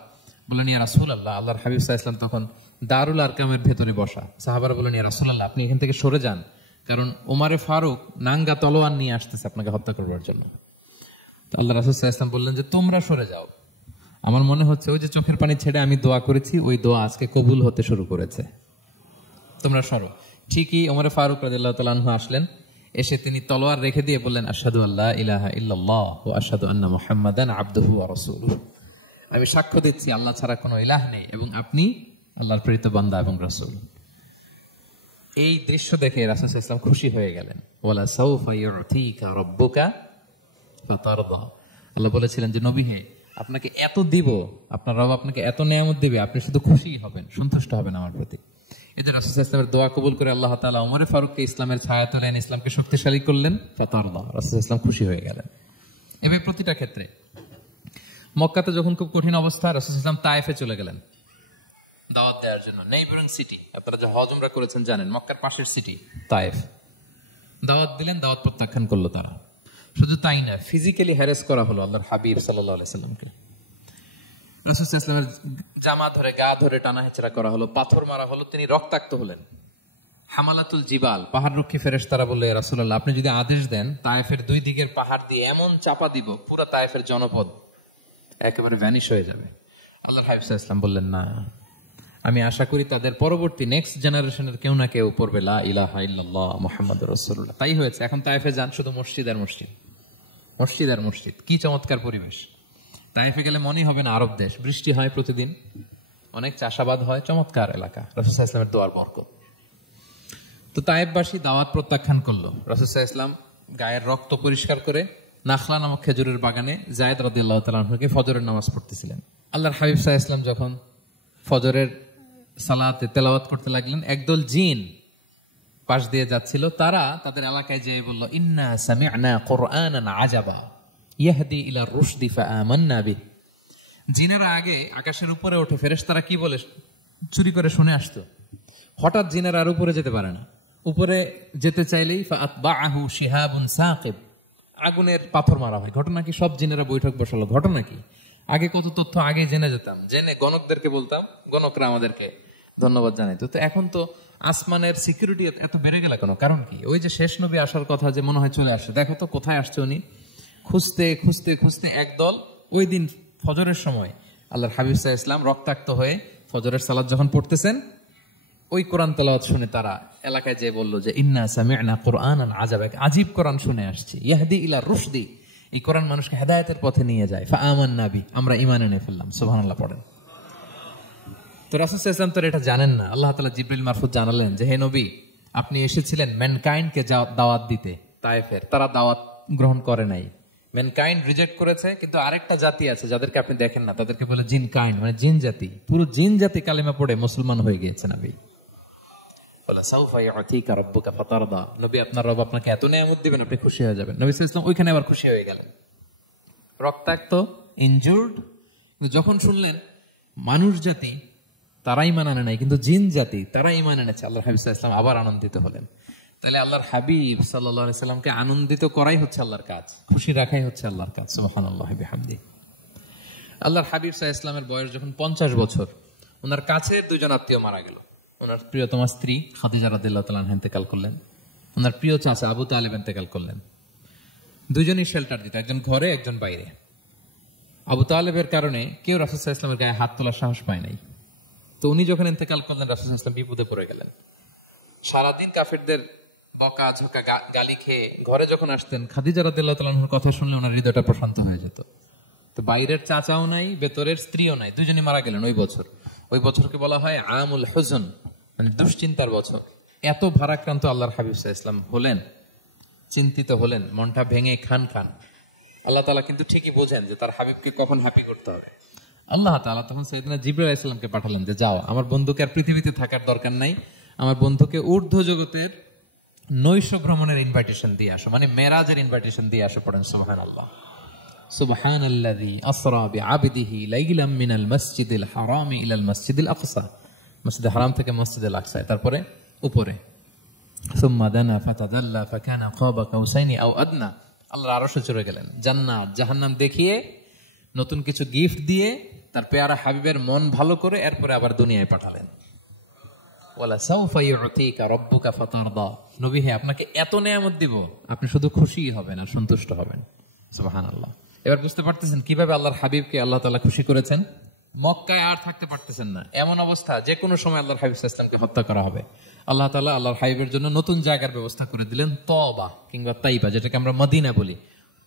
বললেন, ইয়া রাসূলুল্লাহ, আল্লাহর হাবিব সাল্লাল্লাহু আলাইহি ওয়াসাল্লাম তখন দারুল আরকামের ভেতরে বসা। সাহাবারা বললেন, ইয়া রাসূলুল্লাহ, আপনি এখান থেকে সরে যান, কারণ ওমর ফারুক নাঙ্গা তলোয়ার নিয়ে আসতেছে আপনাকে হত্যা করবার জন্য। তো আল্লাহ রাসূল সাল্লাল্লাহু আলাইহি ওয়াসাল্লাম বললেন যে তোমরা সরে যাও, আমার মনে হচ্ছে ওই যে চোখের পানি ছেড়ে আমি দোয়া করেছি, ওই দোয়া আজকে কবুল হতে শুরু করেছে, তোমরা সরো। ঠিকই ওমর ফারুক রাদিয়াল্লাহু তাআলা আনহু আসলেন, এসে তিনি তলোয়ার রেখে দিয়ে বললেন, আশহাদু আল্লা ইলাহা ইল্লাল্লাহ ওয়া আশহাদু আন্না মুহাম্মাদান আবদুহু ওয়া রাসূলুহু। আমি সাক্ষ্য দিচ্ছি আল্লাহ ছাড়া কোনো ইলাহ নেই এবং আপনি আল্লাহর প্রেরিত বান্দা এবং রাসূল। এই দৃশ্য দেখে রাসূল সাল্লাল্লাহু আলাইহি ওয়াসাল্লাম খুশি হয়ে গেলেন। ওয়ালা সাউফা ইউতিকা রাব্বুকা ফাতারদা। আল্লাহ বলেছিলেন যে নবী হে, আপনাকে এত দিব, আপনার রব আপনাকে এত নেয়ামত দিবে, আপনি শুধু খুশিই হবেন, সন্তুষ্ট হবেন আমার প্রতি। এদের রাসূল সাল্লাল্লাহু আলাইহি ওয়াসাল্লামের দোয়া কবুল করে আল্লাহ তাআলা ওমর ফারুককে ইসলামের ছায়া তোলেন, ইসলামকে শক্তিশালী করলেন। ফাতারদা, রাসূল সাল্লাল্লাহু আলাইহি ওয়াসাল্লাম খুশি হয়ে গেলেন। এভাবে প্রতিটা ক্ষেত্রে মক্কাতে যখন খুব কঠিন অবস্থা, রাসূল সাল্লাল্লাহু আলাইহি ওয়াসাল্লাম তায়েফে চলে গেলেন দাওয়াত দেওয়ার জন্য। নেইবারিং সিটি, আপনারা যে হজ উমরা করেছেন জানেন, মক্কার পাশের সিটি তায়েফ। দাওয়াত দিলেন, দাওয়াত প্রত্যাখ্যান করলো তারা। শুধু তাই না, ফিজিক্যালি হ্যারাস করা হলো আল্লাহর হাবিব সাল্লাল্লাহু আলাইহি সাল্লামকে। রাসূল সাল্লাল্লাহু আলাইহি ওয়াসাল্লামের জামা ধরে, গা ধরে টানা হেচড়া করা হলো, পাথর মারা হলো, তিনি রক্তাক্ত হলেন। হামালাতুল জিবাল, পাহাড় রক্ষী ফেরেশতারা বললে, রাসূলুল্লাহ আপনি যদি আদেশ দেন তায়েফের দুই দিকের পাহাড় দিয়ে এমন চাপা দিব, পুরো তায়েফের জনপদ একেবারে ভ্যানিশ হয়ে যাবে। আল্লাহর হাবিব সাল্লাল্লাহু আলাইহি ওয়াসাল্লাম বললেন, না, আমি আশা করি তাদের পরবর্তী নেক্সট জেনারেশনের কেউ না কেউ পড়বে লা ইলাহা ইল্লাল্লাহ মুহাম্মাদুর রাসূলুল্লাহ। তাই হয়েছে। এখন তায়েফে যান, শুধু মসজিদ আর মসজিদ, মসজিদ আর মসজিদ। কি চমৎকার পরিবেশ! তায়েফে গেলে মনে হবে না আরব দেশ। বৃষ্টি হয় প্রতিদিন, অনেক চাষাবাদ হয়, চমৎকার এলাকা। রাসূল সাল্লাল্লাহু আলাইহি ওয়াসাল্লামের দোয়ার বরকত। তো তায়েফবাসী দাওয়াত প্রত্যাখ্যান করলো। রাসূল সাল্লাল্লাহু আলাইহি ওয়াসাল্লাম গায়ের রক্ত পরিষ্কার করে নাখলা নামক খেজুরের বাগানে যায়েদ রাদিয়াল্লাহু তাআলা আনহুকে ফজরের নামাজ পড়তেছিলেন। আল্লাহর হাবিব সাল্লাল্লাহু আলাইহি ওয়াসাল্লাম যখন ফজরের সালাতে তেলাওয়াত করতে লাগলেন, একদল জিন পাশ দিয়ে যাচ্ছিল। তারা তাদের এলাকায় যেয়ে বলল, ইন্না সামি'না কুরআনান আজাবা ইয়াহদি ইলা রুশদি ফাআমান্না বিহি। জিনেরা আগে আকাশের উপরে ওঠে, ফেরেশতারা কি বলে চুরি করে শুনে আসতো। হঠাৎ জিনেরা আর উপরে যেতে পারে না, উপরে যেতে চাইলেই ফাআতবাআহু শিহাবুন সাকিব, আগুনের পাথর মারা হয়। ঘটনা কি? সব জিনেরা বৈঠক বসালো। ঘটনা কি? আগে কত তথ্য আগে জেনে যেতাম, জেনে গণকদেরকে বলতাম, গণকরা আমাদেরকে ধন্যবাদ জানাইতো। তো এখন তো আসমানের সিকিউরিটি এত বেড়ে গেল কেন? কারণ কি? ওই যে শেষ নবী আসার কথা যে মনে হয় চলে আসছে, দেখো তো কোথায় আসছে উনি। খুঁজতে খুঁজতে খুঁজতে একদল ওই দিন ফজরের সময় আল্লাহর হাবিব সাল্লাল্লাহু আলাইহি ওয়াসাল্লাম রক্তাক্ত হয়ে ফজরের সালাত যখন পড়তেছেন, ওই কোরআন তেলাওয়াত শুনে তারা এলাকায় যেয়ে বলল যে ইন্না সামি'না কুরআনান আজাবা, আজীব কোরআন শুনে আসছি, ইয়াহদি ইলা রুশদি, এই কোরআন মানুষকে হেদায়েতের পথে নিয়ে যায়। ফাআমান্না বি, আমরা ঈমান এনে ফেললাম। সুবহানাল্লাহ পড়েন। তো রাসূল সাল্লাল্লাহু আলাইহি ওয়াসাল্লাম তো এটা জানেন না। আল্লাহ তাআলা জিবরিল মারফুত জানালেন যে হে নবী, আপনি এসেছিলেন ম্যানকাইন্ডকে দাওয়াত দিতে তায়েফের। তারা দাওয়াত গ্রহণ করে নাই, ম্যানকাইন্ড রিজেক্ট করেছে। কিন্তু আরেকটা জাতি আছে যাদেরকে আপনি দেখেন না, তাদেরকে বলে জিন কাইন্ড, মানে জিন জাতি। পুরো জিন জাতি কালেমা পড়ে মুসলমান হয়ে গিয়েছে নবী। বলা সাউফা ইউতিকা রাব্বুকা ফাতারদা, নবী আপনার রব আপনাকে এত নেয়ামত দিবেন, আপনি খুশি হয়ে যাবেন। নবী সাল্লাল্লাহু আলাইহি ওয়াসাল্লাম ওইখানে আবার খুশি হয়ে গেলেন। রক্তাক্ত, ইনজুর্ড, যখন শুনলেন মানুষ জাতি তারা ঈমান আনে নাই, কিন্তু জিন জাতি তারা ঈমান এনেছে, আল্লাহর হাবিব সাল্লাল্লাহু আলাইহি ওয়াসাল্লাম আবার আনন্দিত হলেন। তাহলে আল্লাহর হাবিব সাল্লাল্লাহু আলাইহি ওয়াসাল্লামকে আনন্দিত করাই হচ্ছে আল্লাহর কাজ, খুশি রাখাই হচ্ছে আল্লাহর কাজ। সুবহানাল্লাহি বিহামদি। আল্লাহর হাবিব সাল্লাল্লাহু আলাইহি ওয়াসাল্লামের বয়স যখন 50 বছর, ওনার কাছের দুজন আত্মীয় মারা গেল। ওনার প্রিয়তমা স্ত্রী খাদিজা রাদিয়াল্লাহু তাআলা আনহা ইন্তেকাল করলেন, ওনার প্রিয় চাচা আবু তালেব ইন্তেকাল করলেন। দুজনই শেল্টার দিত, একজন ঘরে একজন বাইরে। আবু তালেবের কারণে কেউ রাসূল সাল্লাল্লাহু আলাইহি ওয়াসাল্লামের গায়ে হাত তোলার সাহস পায় নাই। তো উনি যখন ইন্তেকাল করলেন, রাসূল সাল্লাল্লাহু আলাইহি ওয়াসাল্লাম বিপদে পড়ে গেলেন। সারাদিন কাফিরদের বকা ঝোঁকা গালি খেয়ে ঘরে যখন আসতেন, খাদিজা রাদিয়াল্লাহু তাআলা আনহার কথা শুনলে ওনার হৃদয়টা প্রশান্ত হয়ে যেত। তো বাইরের চাচাও নাই, ভেতরের স্ত্রীও নাই, দুজনই মারা গেলেন ওই বছর। ওই বছরকে বলা হয় আমুল হুজন, মানে দুশ্চিন্তার বছর। এত ভারাক্রান্ত আল্লাহর হাবিব সাল্লাল্লাহু আলাইহি ওয়াসাল্লাম হলেন, চিন্তিত হলেন, মনটা ভেঙে খান খান। আল্লাহ তাআলা কিন্তু ঠিকই বোঝেন যে তার হাবিবকে কখন হ্যাপি করতে হবে। আল্লাহ তাআলা তখন সাইয়েদনা জিবরাইল আলাইহিস সালামকে পাঠালেন যে যাও, আমার বন্ধুকে আর পৃথিবীতে থাকার দরকার নাই, আমার বন্ধুকে ঊর্ধ্ব জগতের নৈশ ভ্রমণের ইনভাইটেশন দিয়ে আসো, মানে মেরাজের ইনভাইটেশন দিয়ে আসো। পড়েন সুবহানাল্লাহ। সুবহানাল্লাযী আসরা বিআবদিহি লাইলাম মিনাল মাসজিদিল হারামি ইলাল মাসজিদিল আকসা, মসজিদে হারাম থেকে মসজিদুল আকসা, তারপরে উপরে। সুম্মা দানা ফাতাদাল্লা ফাকানা কাবা কাউসাইনি আও আদনা, আল্লাহর আরশে চড়ে গেলেন। জান্নাত জাহান্নাম দেখিয়ে, নতুন কিছু গিফট দিয়ে, তার পেয়ারা হাবিবের মন ভালো করে এরপরে আবার দুনিয়ায় পাঠালেন। ওয়ালা সাউফা ইউতিকা রাব্বুকা ফাতারদা, নবী হে আপনাকে এত নেয়ামত দিব, আপনি শুধু খুশি হবেন আর সন্তুষ্ট হবেন। সুবহানাল্লাহ। এবার বুঝতে পারতেছেন কিভাবে আল্লাহর হাবিবকে আল্লাহ তাআলা খুশি করেছেন। মক্কায় আর থাকতে পারতেছেন না, এমন অবস্থা যে কোনো সময় আল্লাহর হাবিব সাল্লাল্লাহু আলাইহি ওয়াসাল্লামকে হত্যা করা হবে। আল্লাহ তাআলা আল্লাহর হাবিবের জন্য নতুন জায়গার ব্যবস্থা করে দিলেন, তওবা কিংবা তাইবা, যেটাকে আমরা মদিনা বলি।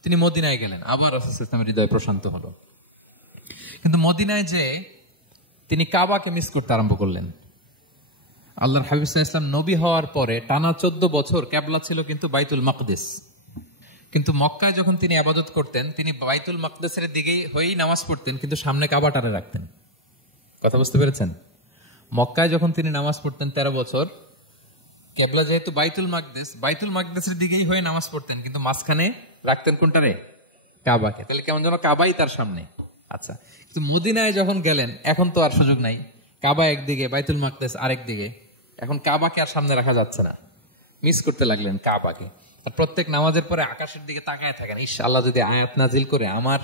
তিনি মদিনায় গেলেন, আবার রাসূল সাল্লাল্লাহু আলাইহি ওয়াসাল্লামের হৃদয় প্রশান্ত হলো। কিন্তু মদিনায় যে তিনি কাবাকে মিস করতে আরম্ভ করলেন। আল্লাহর হাবিব সাল্লাল্লাহু আলাইহি ওয়াসাল্লাম নবী হওয়ার পরে টানা 14 বছর কিবলা ছিল কিন্তু বাইতুল মাকদিস। কিন্তু মক্কায় যখন তিনি ইবাদত করতেন, তিনি বাইতুল মাকদিসের দিকেই হয়েই নামাজ পড়তেন, কিন্তু সামনে কাবাটারে রাখতেন। কথা বুঝতে পেরেছেন? মক্কায় যখন তিনি নামাজ পড়তেন 13 বছর, কিবলা যেহেতু বাইতুল মাকদিসের দিকেই হয়ে নামাজ পড়তেন, কিন্তু মাঝখানে রাখতেন কোনটারে? কাবাকে। তাহলে কেমন যেন কাবাই তার সামনে। আচ্ছা, কিন্তু মদিনায় যখন গেলেন, এখন তো আর সুযোগ নাই। কাবা একদিকে, বাইতুল মাকদিস আরেক দিকে। এখন কাবাকে আর সামনে রাখা যাচ্ছে না, মিস করতে লাগলেন কাবাকে। আর প্রত্যেক নামাজের পরে আকাশের দিকে তাকায় থাকেন, ইস আল্লাহ যদি আয়াত নাজিল করে আমার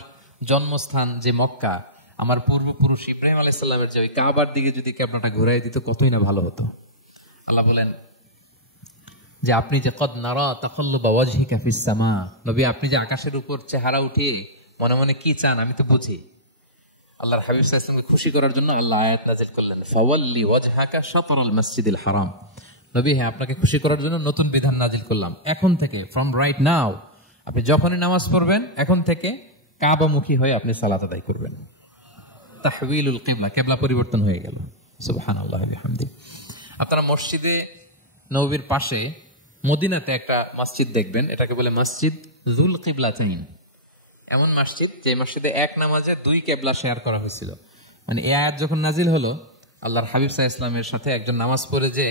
জন্মস্থান যে মক্কা, আমার পূর্বপুরুষ ইব্রাহিম আলাইহিস সালামের যে ওই কাবার দিকে যদি ক্যাবলাটা ঘুরাই দিত, কতই না ভালো হতো। আল্লাহ বলেন যে আপনি যে কদ নারা তাকাল্লুবা ওয়াজহিকা ফিস সামা, নবী আপনি যে আকাশের উপর চেহারা উঠিয়ে মনে মনে কি চান আমি তো বুঝি। আল্লাহর হাবিব সাল্লাল্লাহু আলাইহি ওয়াসাল্লামকে খুশি করার জন্য আল্লাহ আয়াত নাজিল করলেন, ফাওয়াল্লি ওয়াজহাকা শাতরাল মাসজিদিল হারাম। নবী হ্যাঁ, আপনাকে খুশি করার জন্য নতুন বিধান নাজিল করলাম। এখন থেকে, ফ্রম রাইট নাও, আপনি যখনই নামাজ পড়বেন এখন থেকে কাবামুখী হয়ে আপনি সালাত আদায় করবেন। তাহওয়িলুল কিবলা, কিবলা পরিবর্তন হয়ে গেল। সুবহানাল্লাহি ওয়া বিহামদিহি। আপনারা মসজিদে নববীর পাশে মদিনাতে একটা মসজিদ দেখবেন, এটাকে বলে মসজিদ যুল কিবলাতাইন। এমন মসজিদ যে মসজিদে এক নামাজে 2 কিবলা শেয়ার করা হয়েছিল। মানে এই আয়াত যখন নাজিল হলো, আল্লাহর হাবিব সাল্লাল্লাহু আলাইহি ওয়াসাল্লামের সাথে একজন নামাজ পড়ে যে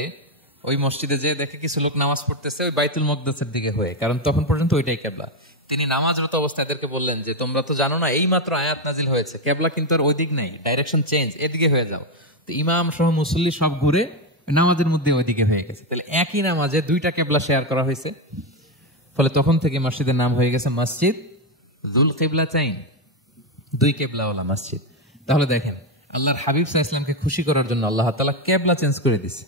ওই মসজিদে যে দেখে কিছু লোক নামাজ পড়তেছে ওই বাইতুল মাকদিসের দিকে হয়ে, কারণ তখন পর্যন্ত ওইটাই কিবলা। তিনি নামাজরত অবস্থায় এদেরকে বললেন যে তোমরা তো জানো না এই মাত্র আয়াত নাজিল হয়েছে, কিবলা কিন্তু আর ওই দিক নাই, ডাইরেকশন চেঞ্জ, এদিকে হয়ে যাও। তো ইমাম সহ মুসল্লি সব ঘুরে নামাজের মধ্যে ওইদিকে হয়ে গেছে। তাহলে একই নামাজে 2টা কিবলা শেয়ার করা হয়েছে, ফলে তখন থেকে মসজিদের নাম হয়ে গেছে মসজিদ যুল কিবলাতাইন, 2 কিবলাওয়ালা মসজিদ। তাহলে দেখেন, আল্লাহর হাবিব সাল্লাল্লাহু আলাইহি ওয়াসাল্লামকে খুশি করার জন্য আল্লাহ তাআলা কিবলা চেঞ্জ করে দিয়েছে।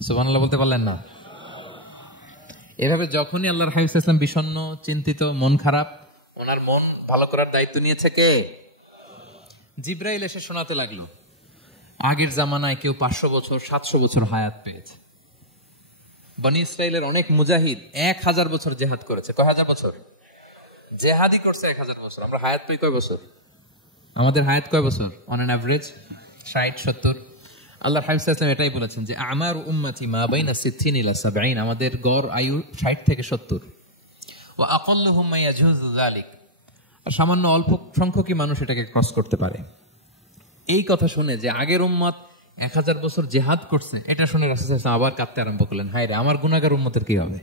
সুবহানাল্লাহ বলতে পারলেন না? এভাবে যখনই আল্লাহর হাবিব সাল্লাল্লাহু আলাইহি ওয়াসাল্লাম বিষণ্ণ, চিন্তিত, মন খারাপ, ওনার মন ভালো করার দায়িত্ব নিয়েছে কে? জিবরাইল এসে শোনাতে লাগলো আগের জামানায় কেউ 500 বছর 700 বছর হায়াত পেয়েছে। বনি ইসরাইলের অনেক মুজাহিদ 1000 বছর জিহাদ করেছে। কয় হাজার বছর জিহাদই করছে? 1000 বছর। আমরা হায়াত পাই কয় বছর? আমাদের হায়াত কয় বছর অন অ্যান এভারেজ? 60-70। আল্লাহর হাবিব সাল্লাল্লাহু আলাইহি ওয়াসাল্লাম এটাই বলেছেন যে আমার উম্মতি মা বাইনা 60 ইলা 70, আমাদের গড় আয়ু 60 থেকে 70। ওয়া আকাল্লুহুম মা ইয়াজুযু যালিক, আর সামান্য অল্প সংখ্যকই মানুষ এটাকে ক্রস করতে পারে। এই কথা শুনে যে আগের উম্মত 1000 বছর জিহাদ করছে, এটা শুনে রাসূল সাল্লাল্লাহু আলাইহি ওয়াসাল্লাম আবার কাঁদতে আরম্ভ করলেন, হায় রে আমার গুনাহগার উম্মতের কি হবে?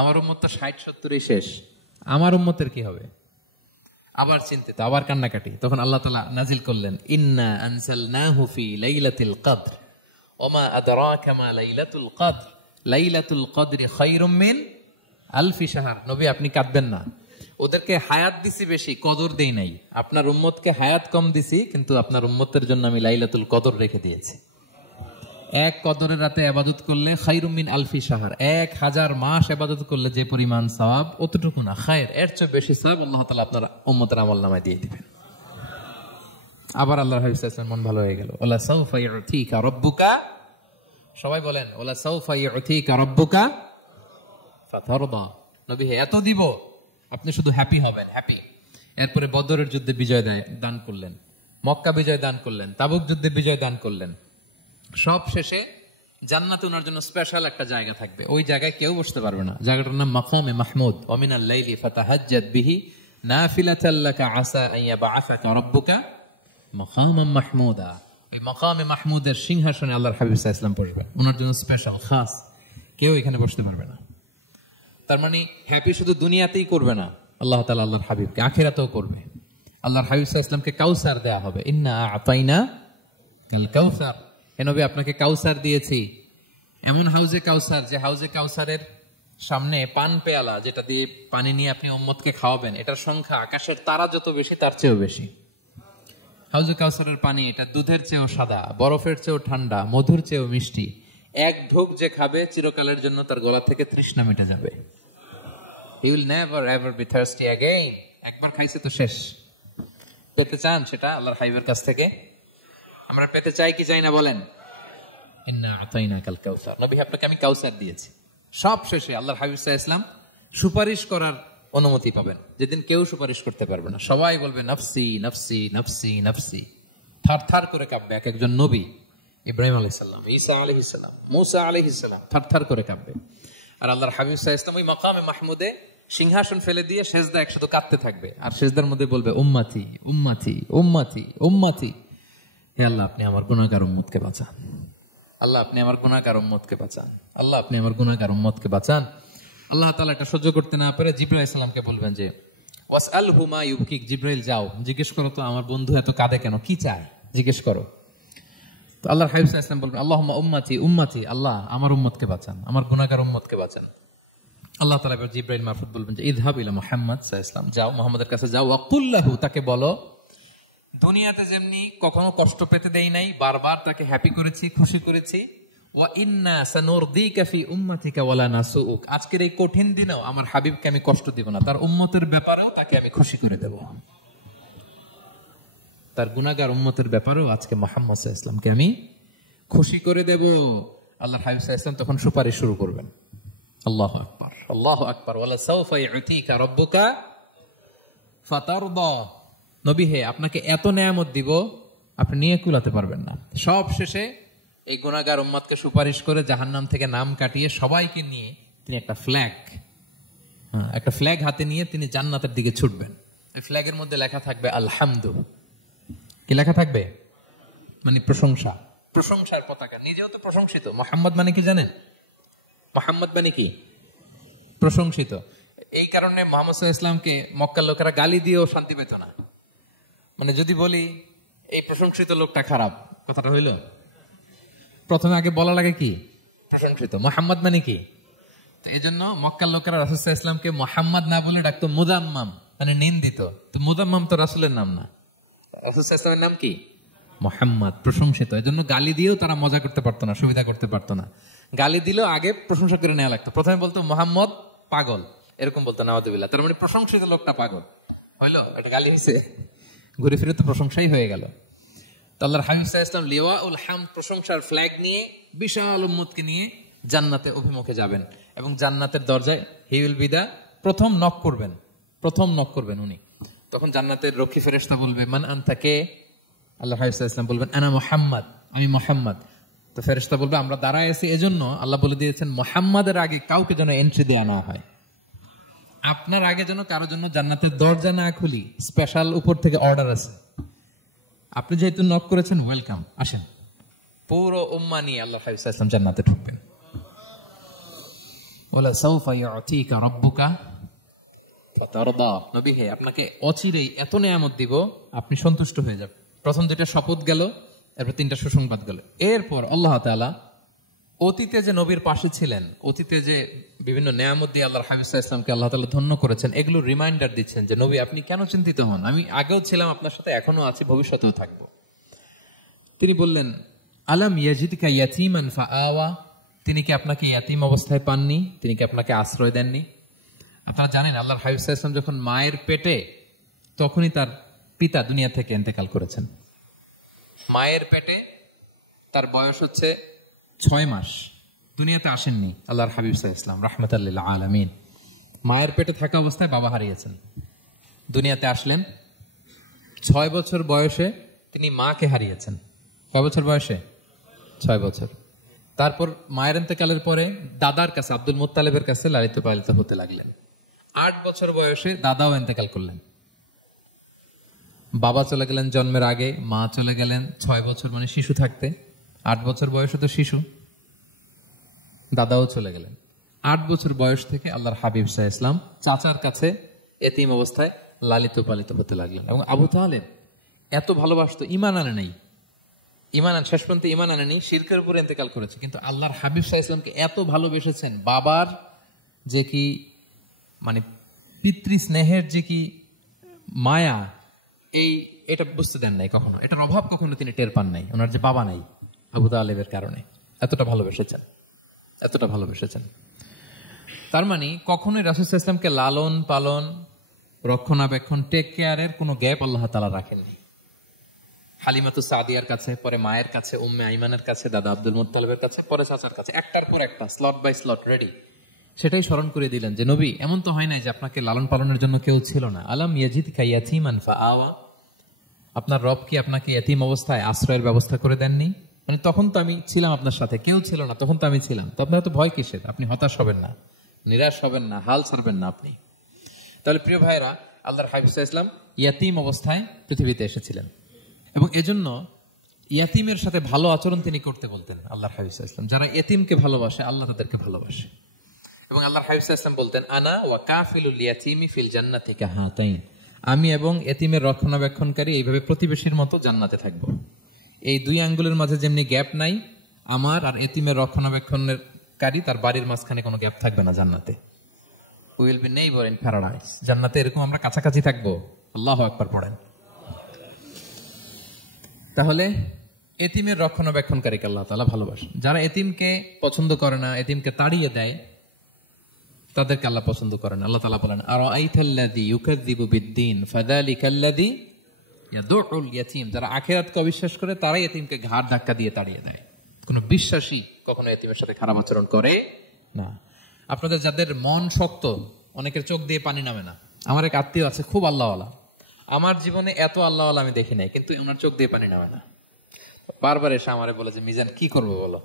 আমার উম্মত তো 60-70ই শেষ, আমার উম্মতের কি হবে? আবার চিন্তিত, আবার কান্নাকাটি। তখন আল্লাহ তাআলা নাজিল করলেন, ইন্না আনজালনাহু ফি লাইলাতিল কদর ওমা আদরাকা মা লাইলাতুল কদর লাইলাতুল কদরি খায়রুম মিন আলফি শাহর। নবী আপনি কাঁদবেন না, ওদেরকে হায়াত দিছি বেশি, কদর দেই নাই। আপনার উম্মতকে হায়াত কম দিছি, কিন্তু আপনার উম্মতের জন্য আমি লাইলাতুল কদর রেখে দিয়েছি। এক কদরের রাতে ইবাদত করলে খায়রুম মিন আলফি শাহর, 1000 মাস ইবাদত করলে যে পরিমাণ সওয়াব, অতটুকু না, খায়ের, এর চেয়ে বেশি সওয়াব আল্লাহ তাআলা আপনার উম্মতের আমলনামায় দিয়ে দিবেন। আবার আল্লাহর হাবিব সাল্লাল্লাহু আলাইহি ওয়াসাল্লাম মন ভালো হয়ে গেল। ওয়ালা সাউফা ইউতিকা রাব্বুকা, সবাই বলেন ওয়ালা সাউফা ইউতিকা রাব্বুকা ফাতারদা। নবী এত দিব, আপনি শুধু হ্যাপি হবেন, হ্যাপি। এরপরে বদরের যুদ্ধে বিজয় দান করলেন, মক্কা বিজয় দান করলেন, তাবুক যুদ্ধে বিজয় দান করলেন। সব শেষে জান্নাতে ওনার জন্য স্পেশাল একটা জায়গা থাকবে, ওই জায়গায় কেউ বসতে পারবে না। জায়গাটার নাম মাকামে মাহমুদ। ওয়া মিনাল লাইলি ফাতাহাজ্জাদ বিহি নাফিলাতাল লাকা আসা আন ইয়াবআসাকা রাব্বুকা মাকামান মাহমুদা। এই মাকামে মাহমুদের সিংহাসনে আল্লাহর হাবিব সাল্লাল্লাহু আলাইহি ওয়াসাল্লাম পড়বে, ওনার জন্য স্পেশাল, খাস, কেউ এখানে বসতে পারবে না। তার মানে হ্যাপি শুধু দুনিয়াতেই করবে না, আল্লাহ তাআলা আল্লাহর হাবিবকে আখিরাতেও করবে। আল্লাহর হাবিব সাল্লাল্লাহু আলাইহি ওয়াসাল্লামকে কাউসার দেয়া হবে, ইন্না আ'তাইনা কাল কাউসার। হে নবী আপনাকে কাউসার দিয়েছি, এমন হাউজে কাউসার যে হাউজে কাউসারের সামনে পান পেয়ালা, যেটা দিয়ে পানি নিয়ে আপনি উম্মতকে খাওয়াবেন, এটার সংখ্যা আকাশের তারা যত বেশি তার চেয়েও বেশি। হাউজে কাউসারের পানি এটা দুধের চেয়েও সাদা, বরফের চেয়েও ঠান্ডা, মধুর চেয়েও মিষ্টি। এক ঢোক যে খাবে চিরকালের জন্য তার গলা থেকে তৃষ্ণা মিটে যাবে। He will never ever be thirsty again. একবার খাইছে তো শেষ। পেতে চান সেটা আল্লাহর হাবিবের কাছ থেকে? আমরা পেতে চাই কি চাই না বলেন? ইন্না আতাইনাকাল কাউসার, নবী আপনাকে আমি কাউসার দিয়েছি। সব শেষে আল্লাহর হাবিব সাল্লাল্লাহু আলাইহি ওয়াসাল্লাম সুপারিশ করার অনুমতি পাবেন, যেদিন কেউ সুপারিশ করতে পারবে না। সবাই বলবে নাফসি নাফসি নাফসি নাফসি, থার থার করে কাঁপবে এক একজন নবী। ইব্রাহিম আলাইহিস সালাম, ঈসা আলাইহিস সালাম, মুসা আলাইহিস সালাম থার থার করে কাঁপবে। আর আল্লাহর হাবিব সাল্লাল্লাহু আলাইহি ওয়াসাল্লাম ওই মাকামে মাহমুদে সিংহাসন ফেলে দিয়ে সেজদা একসাথে কাঁদতে থাকবে, আর সেজদার মধ্যে বলবে উম্মতি উম্মতি উম্মতি উম্মতি। হে আল্লাহ, আপনি আমার গুনাহগার উম্মতকে বাঁচান। আল্লাহ, আপনি আমার গুনাহগার উম্মতকে বাঁচান। আল্লাহ, আপনি আমার গুনাহগার উম্মতকে বাঁচান। আল্লাহ তাআলা এটা সহ্য করতে না পারে জিবরাইল আলাইহিস সালামকে বলবেন যে ওয়াসআলহু মা ইউবকিক, জিবরাইল যাও জিজ্ঞেস করো তো আমার বন্ধু এত কাঁদে কেন, কি চায় জিজ্ঞেস করো। তো আল্লাহর হাবিব সাল্লাল্লাহু আলাইহি ওয়াসাল্লাম বলবেন আল্লাহুম্মা উম্মতি উম্মতি, আল্লাহ আমার উম্মতকে বাঁচান, আমার গুনাহগার উম্মতকে বাঁচান। আল্লাহ তাআলা এবার জিবরাইল মারফত বলবেন যে ইযহাব ইলা মুহাম্মদ সাল্লাল্লাহু আলাইহি ওয়াসাল্লাম, যাও মুহাম্মাদের কাছে যাও, ওয়াকুল লাহু, তাকে বলো দুনিয়াতে যেমনি কখনো কষ্ট পেতে দেই নাই, বারবার তাকে হ্যাপি করেছি, খুশি করেছি। ওয়া ইন্না সানুরদিকা ফি উম্মাতিকা ওয়ালা নাসুক, আজকের এই কঠিন দিনেও আমার হাবিবকে আমি কষ্ট দিব না, তার উম্মতের ব্যাপারেও তাকে আমি খুশি করে দেব। তার গুনাহগার উম্মতের ব্যাপারেও আজকে মুহাম্মদ সাল্লাল্লাহু আলাইহি ওয়াসাল্লামকে আমি খুশি করে দেব। আল্লাহর হাবিব সাল্লাল্লাহু আলাইহি ওয়াসাল্লাম তখন সুপারিশ শুরু করবেন। আল্লাহু আকবার, আল্লাহু আকবার। ওয়ালা সাউফা ইউতিকা রাব্বুকা ফাতারদা, নবী হে আপনাকে এত নেয়ামত দিব আপনি নিয়ে কুলাতে পারবেন না। সব শেষে এই গুনাহগার উম্মতকে সুপারিশ করে জাহান্নাম থেকে নাম কাটিয়ে সবাইকে নিয়ে তিনি একটা ফ্ল্যাগ হাতে নিয়ে তিনি জান্নাতের দিকে ছুটবেন। এই ফ্ল্যাগের মধ্যে লেখা থাকবে আলহামদু। কি লেখা থাকবে? মানে প্রশংসা, প্রশংসার পতাকা। নিজেও তো প্রশংসিত। মুহাম্মদ মানে কি জানেন? মুহাম্মদ মানে কি? প্রশংসিত। এই কারণে মুহাম্মদ সাল্লাল্লাহু আলাইহি ওয়াসাল্লামকে মক্কার লোকেরা গালি দিয়েও শান্তি পেত না। মানে যদি বলি এই প্রশংসিত লোকটা খারাপ, কথাটা হইল? প্রথমে আগে বলা লাগে কি? প্রশংসিত। মুহাম্মদ মানে কি? এই জন্য মক্কার লোকেরা রাসূল সাল্লাল্লাহু আলাইহি ওয়াসাল্লামকে মুহাম্মদ না বলে ডাকতো মুদাম্মাম, মানে নিন্দিত। তো মুদাম্মাম তো রাসূলের নাম না, রাসূল সাল্লাল্লাহু আলাইহি ওয়াসাল্লামের নাম কি? মুহাম্মদ, প্রশংসিত। এই জন্য গালি দিয়েও তারা মজা করতে পারতো না, সুবিধা করতে পারতো না। গালি দিলেও আগে প্রশংসা করে নেওয়া লাগতো। প্রথমে বলতো মুহাম্মদ পাগল, এরকম বলতো নাউযুবিল্লাহ। তার মানে প্রশংসিত লোকটা পাগল হইলো, এটা গালি হয়েছে? ঘুরে ফিরে তো প্রশংসাই হয়ে গেল। তো আল্লাহর হাবিব সাল্লাল্লাহু আলাইহি ওয়াসাল্লাম লিওয়াউল হামদ, প্রশংসার ফ্ল্যাগ নিয়ে বিশাল উম্মতকে নিয়ে জান্নাতে অভিমুখে যাবেন এবং জান্নাতের দরজায় হি উইল বি দা প্রথম নক করবেন উনি। তখন জান্নাতের রক্ষী ফেরেশতা বলবে মান আনতা, কে? আল্লাহর হাবিব সাল্লাল্লাহু আলাইহি ওয়াসাল্লাম বলবেন আনা মুহাম্মদ, আমি মুহাম্মদ। তো ফেরেশতা বলবে আমরা দাঁড়ায় আছি এজন্য আল্লাহ বলে দিয়েছেন মুহাম্মাদের আগে কাউকে যেন এন্ট্রি দেয়া না হয়। আপনার আগে যেন কারো জন্য জান্নাতের দরজা না খুলি, স্পেশাল উপর থেকে অর্ডার আছে। আপনি যেহেতু নক করেছেন, ওয়েলকাম, আসেন। পুরো উম্মাহ নিয়ে আল্লাহর হাবিব সাল্লাল্লাহু আলাইহি ওয়াসাল্লাম জান্নাতে ঢুকবেন। ওয়ালা সাউফা ইউতিকা রাব্বুকা ফাতারদা, নবী হে আপনাকে অচিরেই এত নেয়ামত দিব আপনি সন্তুষ্ট হয়ে যাবেন। প্রথম যেটা শপথ গেল, এরপর তিনটা সুসংবাদ গেল। এরপর আল্লাহ তাআলা অতীতে যে নবীর পাশে ছিলেন, অতীতে যে বিভিন্ন নেয়ামত দিয়ে আল্লাহর হাবিব সাল্লাল্লাহু আলাইহি ওয়াসাল্লামকে আল্লাহ তাআলা ধন্য করেছেন, এগুলো রিমাইন্ডার দিচ্ছেন যে নবী আপনি কেন চিন্তিত হন, আমি আগেও ছিলাম আপনার সাথে, এখনো আছি, ভবিষ্যতেও থাকবো। তিনি বললেন আলাম ইয়াজিদকা ইয়াতীমান ফাআওয়া, তিনি কি আপনাকে ইয়াতীম অবস্থায় পাননি? তিনি কি আপনাকে আশ্রয় দেননি? আপনারা জানেন আল্লাহর হাবিব সাল্লাল্লাহু আলাইহি ওয়াসাল্লাম যখন মায়ের পেটে, তখনই তার পিতা দুনিয়া থেকে ইন্তেকাল করেছেন। মায়ের পেটে তার বয়স হচ্ছে 6 মাস, দুনিয়াতে আসেননি আল্লাহর হাবিব সাল্লাল্লাহু আলাইহি ওয়াসাল্লাম রাহমাতাল লিল আলামিন। মায়ের পেটে থাকা অবস্থায় বাবা হারিয়েছেন, দুনিয়াতে আসলেন 6 বছর বয়সে তিনি মাকে হারিয়েছেন। কয় বছর বয়সে? 6 বছর। তারপর মায়ের ইন্তেকালের পরে দাদার কাছে, আব্দুল মুত্তালিবের কাছে লালিত পালিত হতে লাগলেন। 8 বছর বয়সে দাদাও ইন্তেকাল করলেন। বাবা চলে গেলেন জন্মের আগে, মা চলে গেলেন 6 বছর মানে শিশু থাকতে। 8 বছর বয়সে তো শিশু, দাদাও চলে গেলেন। 8 বছর বয়স থেকে আল্লাহর হাবিব সাল্লাল্লাহু আলাইহি ওয়াসাল্লাম চাচার কাছে এতিম অবস্থায় লালিত পালিত হতে লাগলেন। এবং আবু তালেব এত ভালোবাসতো, ঈমান আনে নাই, শেষ পর্যন্ত ঈমান আনেনি, শিরকের উপরে ইন্তেকাল করেছে। কিন্তু আল্লাহর হাবিব সাল্লাল্লাহু আলাইহি ওয়াসাল্লামকে এত ভালোবেসেছেন, বাবার যে কি মানে পিতৃ স্নেহের যে কি মায়া, এটা বুঝতে দেন নাই কখনো, এটার অভাব কখনো তিনি টের পান নাই। ওনার যে বাবা নাই, আবু তালেবের কারণে এতটা ভালোবেসেছেন। তার মানে কখনোই রাসূল সাল্লাল্লাহু আলাইহি ওয়াসাল্লামকে লালন পালন রক্ষণাবেক্ষণ, টেক কেয়ারের কোনো গ্যাপ আল্লাহ তাআলা রাখেননি। হালিমাতু সাদিয়ার কাছে, পরে মায়ের কাছে, উম্মে আইমানের কাছে, দাদা আব্দুল মুত্তালিবের কাছে, পরে চাচার কাছে, একটার পর একটা স্লট বাই স্লট রেডি। সেটাই স্মরণ করে দিলেন যে নবী, এমন তো হয় নাই যে আপনাকে লালন পালনের জন্য কেউ ছিল না। আলাম ইয়াজিদকা ইয়াতীমান ফাআওয়া, আপনার রব কি আপনাকে ইয়াতীম অবস্থায় আশ্রয়ের ব্যবস্থা করে দেননি? মানে তখন তো আমি ছিলাম আপনার সাথে, কেউ ছিল না, তখন তো আমি ছিলাম। তো আপনার তো ভয় কিসের? আপনি হতাশ হবেন না, নিরাশ হবেন না, হাল ছাড়বেন না আপনি। তাহলে প্রিয় ভাইরা, আল্লাহর হাবিব সাল্লাল্লাহু আলাইহি ওয়াসাল্লাম ইয়াতীম অবস্থায় পৃথিবীতে এসেছিলেন এবং এজন্য ইয়াতীমের সাথে ভালো আচরণ তিনি করতে বলতেন আল্লাহর হাবিব সাল্লাল্লাহু আলাইহি ওয়াসাল্লাম। যারা ইয়াতীমকে ভালোবাসে আল্লাহ তাদেরকে ভালোবাসে। এবং আল্লাহর হাবিব সাল্লাল্লাহু আলাইহি ওয়াসাল্লাম বলতেন, আনা ওয়া কাফিলুল ইয়াতীমি ফিল জান্নাতি কাহাতাইন, আমি এবং এতিমের রক্ষণাবেক্ষণকারী এইভাবে প্রতিবেশীর মতো জান্নাতে থাকব। এই দুই আঙ্গুলের মাঝে যেমনি গ্যাপ নাই, আমার আর এতিমের রক্ষণাবেক্ষণের কারী তার বাড়ির মাঝখানে কোনো গ্যাপ থাকবে না জান্নাতে। We will be neighbour in paradise. জান্নাতে এরকম আমরা কাছাকাছি থাকবো। আল্লাহু আকবার পড়েন। তাহলে এতিমের রক্ষণাবেক্ষণকারীকে আল্লাহ তাআলা ভালোবাসেন। যারা এতিমকে পছন্দ করে না, এতিমকে তাড়িয়ে দেয়, তাদেরকে আল্লাহ পছন্দ করেন। আল্লাহ তাআলা বলেন, আরাআইতাল্লাযী ইউকাযযিবু বিদ্দীন ফাযালিকাল্লাযী ইয়াদুউল ইয়াতীম। যারা আখিরাতকে অবিশ্বাস করে তারাই এতিমকে ঘাড় ধাক্কা দিয়ে তাড়িয়ে দেয়। কোনো বিশ্বাসী কখনো এতিমের সাথে খারাপ আচরণ করে না। আপনাদের যাদের মন শক্ত, অনেকের চোখ দিয়ে পানি নামে না। আমার এক আত্মীয় আছে, খুব আল্লাহওয়ালা। আমার জীবনে এত আল্লাহওয়ালা আমি দেখি নাই, কিন্তু ওনার চোখ দিয়ে পানি নামে না। বারবার এসে আমারে বলে যে, মিজান কি করবো বলো,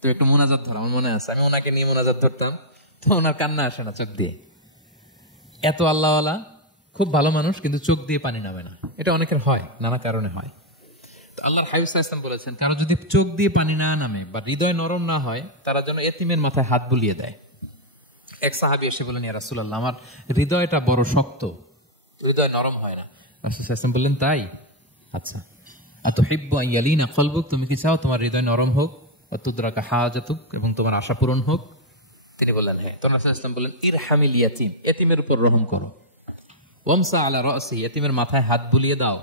তো একটু মোনাজাত ধর। আমার মনে আছে আমি ওনাকে নিয়ে মোনাজাত ধরতাম, তো ওনার কান্না আসে না চোখ দিয়ে। এত আল্লাহওয়ালা, খুব ভালো মানুষ, কিন্তু চোখ দিয়ে পানি নামে না। এটা অনেকের হয়, নানা কারণে হয়। তো আল্লাহর হাবিব সাল্লাল্লাহু আলাইহি ওয়াসাল্লাম বলেছেন, কারো যদি চোখ দিয়ে পানি না নামে বা হৃদয় নরম না হয়, তারা যেন এতিমের মাথায় হাত বুলিয়ে দেয়। এক সাহাবী এসে বললেন, ইয়া রাসূলুল্লাহ, আমার হৃদয়টা বড় শক্ত, হৃদয় নরম হয় না। রাসূল সাল্লাল্লাহু আলাইহি ওয়াসাল্লাম বললেন, তাই? আচ্ছা, আতুহিব্বু আন ইয়ালিনা কলবুক, তুমি কি চাও তোমার হৃদয় নরম হোক, ওয়া তুদরাকা হাজাতুক, এবং তোমার আশা পূরণ হোক? তিনি বললেন, হ্যাঁ। তো রাসূল সাল্লাল্লাহু আলাইহি ওয়াসাল্লাম বললেন, ইরহামিল ইয়াতীম, এতিমের উপর রহম করো। ওয়ামসা আলা রাসি, এতিমের মাথায় হাত বুলিয়ে দাও।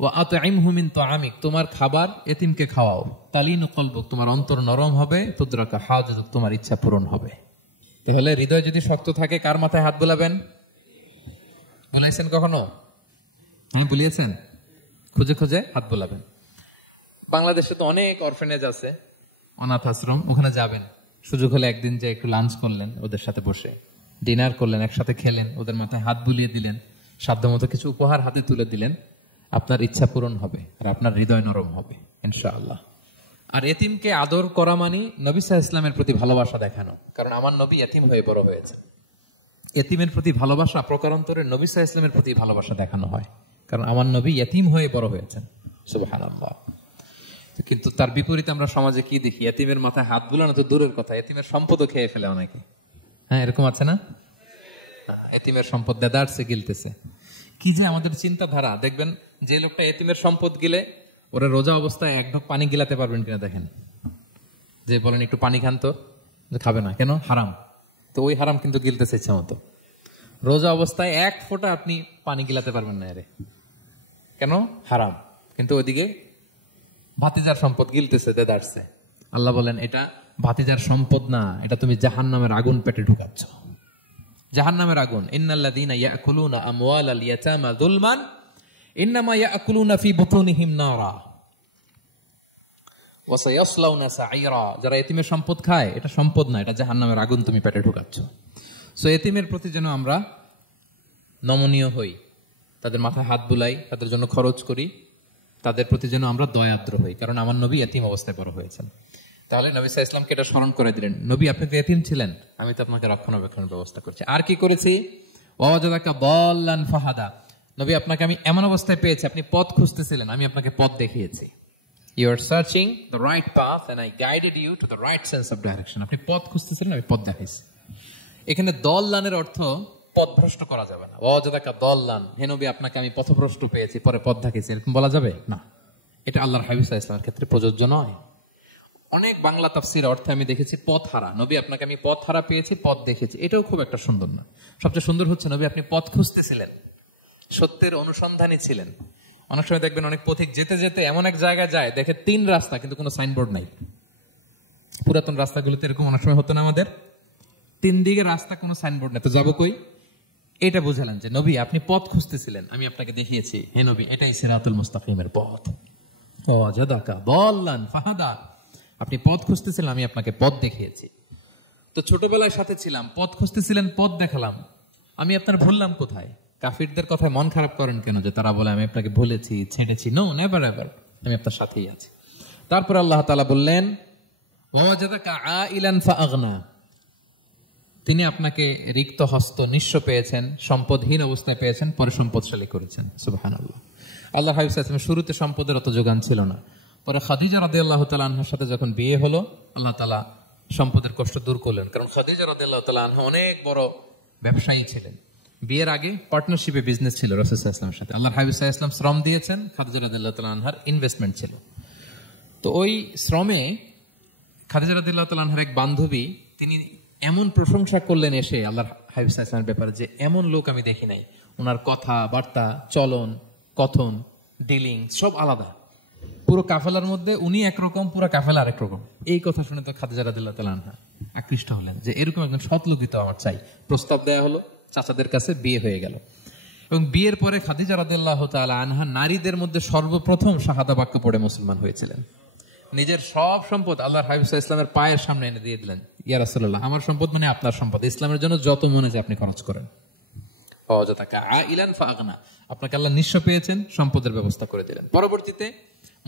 ওয়া আতইমহু মিন তাআমিক, তোমার খাবার এতিমকে খাওয়াও। তালিনু কলবুক, তোমার অন্তর নরম হবে। তুদরাকা হাজাতুক, তোমার ইচ্ছা পূরণ হবে। তাহলে হৃদয় যদি শক্ত থাকে, কার মাথায় হাত বুলাবেন? বুলাইছেন কখনো? হ্যাঁ, বুলিয়েছেন? খুঁজে খুঁজে হাত বুলাবেন। বাংলাদেশে তো অনেক অরফেনেজ আছে, অনাথ আশ্রম, ওখানে যাবেন। সুযোগ হলে একদিন যে একটু লাঞ্চ করলেন ওদের সাথে বসে, ডিনার করলেন, একসাথে খেলেন, ওদের মাথায় হাত বুলিয়ে দিলেন, সাধ্যমতো কিছু উপহার হাতে তুলে দিলেন, আপনার ইচ্ছা পূরণ হবে আর আপনার হৃদয় নরম হবে ইনশাআল্লাহ। আর এতিমকে আদর করা মানে নবী সাল্লাল্লাহু আলাইহি ওয়াসাল্লামের প্রতি ভালোবাসা দেখানো। কারণ আমার নবী এতিম হয়ে বড় হয়েছে। এতিমের প্রতি ভালোবাসা প্রকারান্তরে নবী সাল্লাল্লাহু আলাইহি ওয়াসাল্লামের প্রতি ভালোবাসা দেখানো হয়, কারণ আমার নবী এতিম হয়ে বড় হয়েছেন। সুবহানাল্লাহ। কিন্তু তার বিপরীতে আমরা সমাজে কি দেখি? এতিমের মাথায় হাত বুলানো তো দূরের কথা, এতিমের সম্পদও খেয়ে ফেলে অনেকে। হ্যাঁ, এরকম আছে না? এতিমের সম্পদ দেদারসে গিলতেছে। কি যে আমাদের চিন্তাধারা! দেখবেন যে লোকটা এতিমের সম্পদ গিলে, ওরা রোজা অবস্থায় এক ঢোক পানি গিলাতে পারবেন কিনা দেখেন। যে বলেন একটু পানি খান তো, খাবে না কেন? হারাম। তো ওই হারাম কিন্তু গিলতেছে ইচ্ছা মতো। রোজা অবস্থায় এক ফোঁটা আপনি পানি গিলাতে পারবেন না, এরে কেন? হারাম। কিন্তু ওইদিকে ভাতিজার সম্পদ গিলতেছে দেদারসে। আল্লাহ বলেন, এটা ভাতিজার সম্পদ না, এটা তুমি জাহান্নামের আগুন পেটে ঢুকাচ্ছ। জাহান্নামের আগুন। ইন্নাল্লাযীনা ইয়াকুলুনা আমওয়ালাল ইয়াতামা যুলমান ইন্নামা ইয়াকুলুনা ফি বুতুনিহিম নারা ওয়া সায়াসলাউনা সাঈরা। যারা এতিমের সম্পদ খায়, এটা সম্পদ না, এটা জাহান্নামের আগুন তুমি পেটে ঢুকাচ্ছ। সো এতিমের প্রতি যেন আমরা নমনীয় হই, তাদের মাথায় হাত বুলাই, তাদের জন্য খরচ করি, তাদের প্রতি যেন আমরা দয়াদ্র হই, কারণ আমার নবী এতিম অবস্থায় বড় হয়েছেন। তাহলে নবী সাল্লাল্লাহু আলাইহি ওয়াসাল্লামকে এটা স্মরণ করে দিলেন, নবী আপনি তো এতিম ছিলেন, আমি তো আপনাকে রক্ষণাবেক্ষণের ব্যবস্থা করছি। আর কি করেছি? ওয়াজাদাকা দাল্লান ফাহাদা, নবী আপনাকে আমি এমন অবস্থায় পেয়েছি, আপনি পথ খুঁজতেছিলেন, আমি আপনাকে পথ দেখিয়েছি। You are searching the right path and I guided you to the right sense of direction. আপনি পথ খুঁজতেছিলেন, আমি পথ দেখাইছি। এখানে দল্লানের অর্থ পথভ্রষ্ট করা যাবে না। ওয়াজাদাকা দাল্লান, হে নবী আপনাকে আমি পথভ্রষ্ট পেয়েছি, পরে পথ দেখিয়েছি, এরকম বলা যাবে না। এটা আল্লাহর হাবিব সাল্লাল্লাহু আলাইহি ওয়াসাল্লামের ক্ষেত্রে প্রযোজ্য নয়। অনেক বাংলা তাফসীর অর্থে আমি দেখেছি পথ হারা, নবী আপনাকে আমি পথ হারা পেয়েছি, পথ দেখেছি। এটাও খুব একটা সুন্দর না। সবচেয়ে সুন্দর হচ্ছে নবী আপনি পথ খুঁজতেছিলেন, সত্যের অনুসন্ধানী ছিলেন। অনেক সময় দেখবেন অনেক পথিক যেতে যেতে এমন এক জায়গায় যায়, দেখে 3 রাস্তা কিন্তু কোনো সাইনবোর্ড নাই। পুরাতন রাস্তাগুলোতে এরকম অনেক সময় হতো না আমাদের, 3 দিকে রাস্তা, কোনো সাইনবোর্ড নেই, তো যাবো কই? এটা বুঝালেন যে নবী আপনি পথ খুঁজতেছিলেন, আমি আপনাকে দেখিয়েছি, হে নবী এটাই সিরাতুল মুস্তাকিমের পথ। ও জাদাকা বললান ফাহাদা, আপনি পথ খুঁজতেছিলেন, আমি আপনাকে পথ দেখিয়েছি। তো ছোটবেলায় সাথে ছিলাম, পথ খুঁজতেছিলেন, পথ দেখালাম, আমি আপনার ভুললাম কোথায়? কাফিরদের কথায় মন খারাপ করেন কেন যে তারা বলে আমি আপনাকে ভুলেছি, ছেড়েছি? নো, নেভার এভার, আমি আপনার সাথেই আছি। তারপর আল্লাহ তাআলা বললেন ওয়াজাদাকা আইলান ফাআগনা, তিনি আপনাকে রিক্ত হস্ত নিঃস্ব পেয়েছেন, সম্পদহীন অবস্থায় পেয়েছেন, পরে সম্পদশালী করেছেন। সুবহানাল্লাহ। আল্লাহ হাবিব সাল্লাল্লাহু আলাইহি ওয়াসাল্লাম শুরুতে সম্পদের অত যোগান ছিল না, পরে খাদিজা রাদিয়াল্লাহু তাআলা আনহার সাথে যখন বিয়ে হলো আল্লাহ তাআলা সম্পদের কষ্ট দূর করলেন। কারণ খাদিজা রাদিয়াল্লাহু তাআলা আনহা অনেক বড় ব্যবসায়ী ছিলেন। বিয়ের আগে পার্টনারশিপে বিজনেস ছিল রাসূল সাল্লাল্লাহু আলাইহি ওয়াসাল্লামের সাথে। আল্লাহর হাবিব সাল্লাল্লাহু আলাইহি ওয়াসাল্লাম শ্রম দিয়েছেন, খাদিজা রাদিয়াল্লাহু তাআলা আনহার ইনভেস্টমেন্ট ছিল। তো ওই শ্রমে খাদিজা রাদিয়াল্লাহু তাআলা আনহার এক বান্ধবী তিনি এমন প্রশংসা করলেন এসে আল্লাহর হাবিব সাল্লাল্লাহু আলাইহি ওয়াসাল্লামের ব্যাপারে যে এমন লোক আমি দেখি নাই, ওনার কথা বার্তা, চলন, কথন, ডিলিং সব আলাদা। পুরো কাফেলার মধ্যে উনি একরকম, পুরো কাফেলা আরেক রকম। এই কথা শুনে তো খাদিজা রাদিয়াল্লাহু তাআলা আনহা আকৃষ্ট হলেন যে এরকম একজন সৎ লোকই তো আমার চাই। প্রস্তাব দেয়া হলো, চাচাদের কাছে বিয়ে হয়ে গেল। এবং বিয়ের পরে খাদিজা রাদিয়াল্লাহু তাআলা আনহা নারীদের মধ্যে সর্বপ্রথম শাহাদা বাক্য পড়ে মুসলমান হয়েছিলেন। নিজের সব সম্পদ আল্লাহর হাবিব সাল্লাল্লাহু আলাইহি ওয়াসাল্লামের পায়ের সামনে এনে দিয়ে দিলেন, ইয়া রাসূলুল্লাহ আমার সম্পদ মানে আপনার সম্পদ, ইসলামের জন্য যত মনে যায় আপনি খরচ করেন। ওয়াজাদাকা আইলান ফাআগনা, আপনাকে আল্লাহ নিঃস্ব পেয়েছেন, সম্পদের ব্যবস্থা করে দিলেন। পরবর্তীতে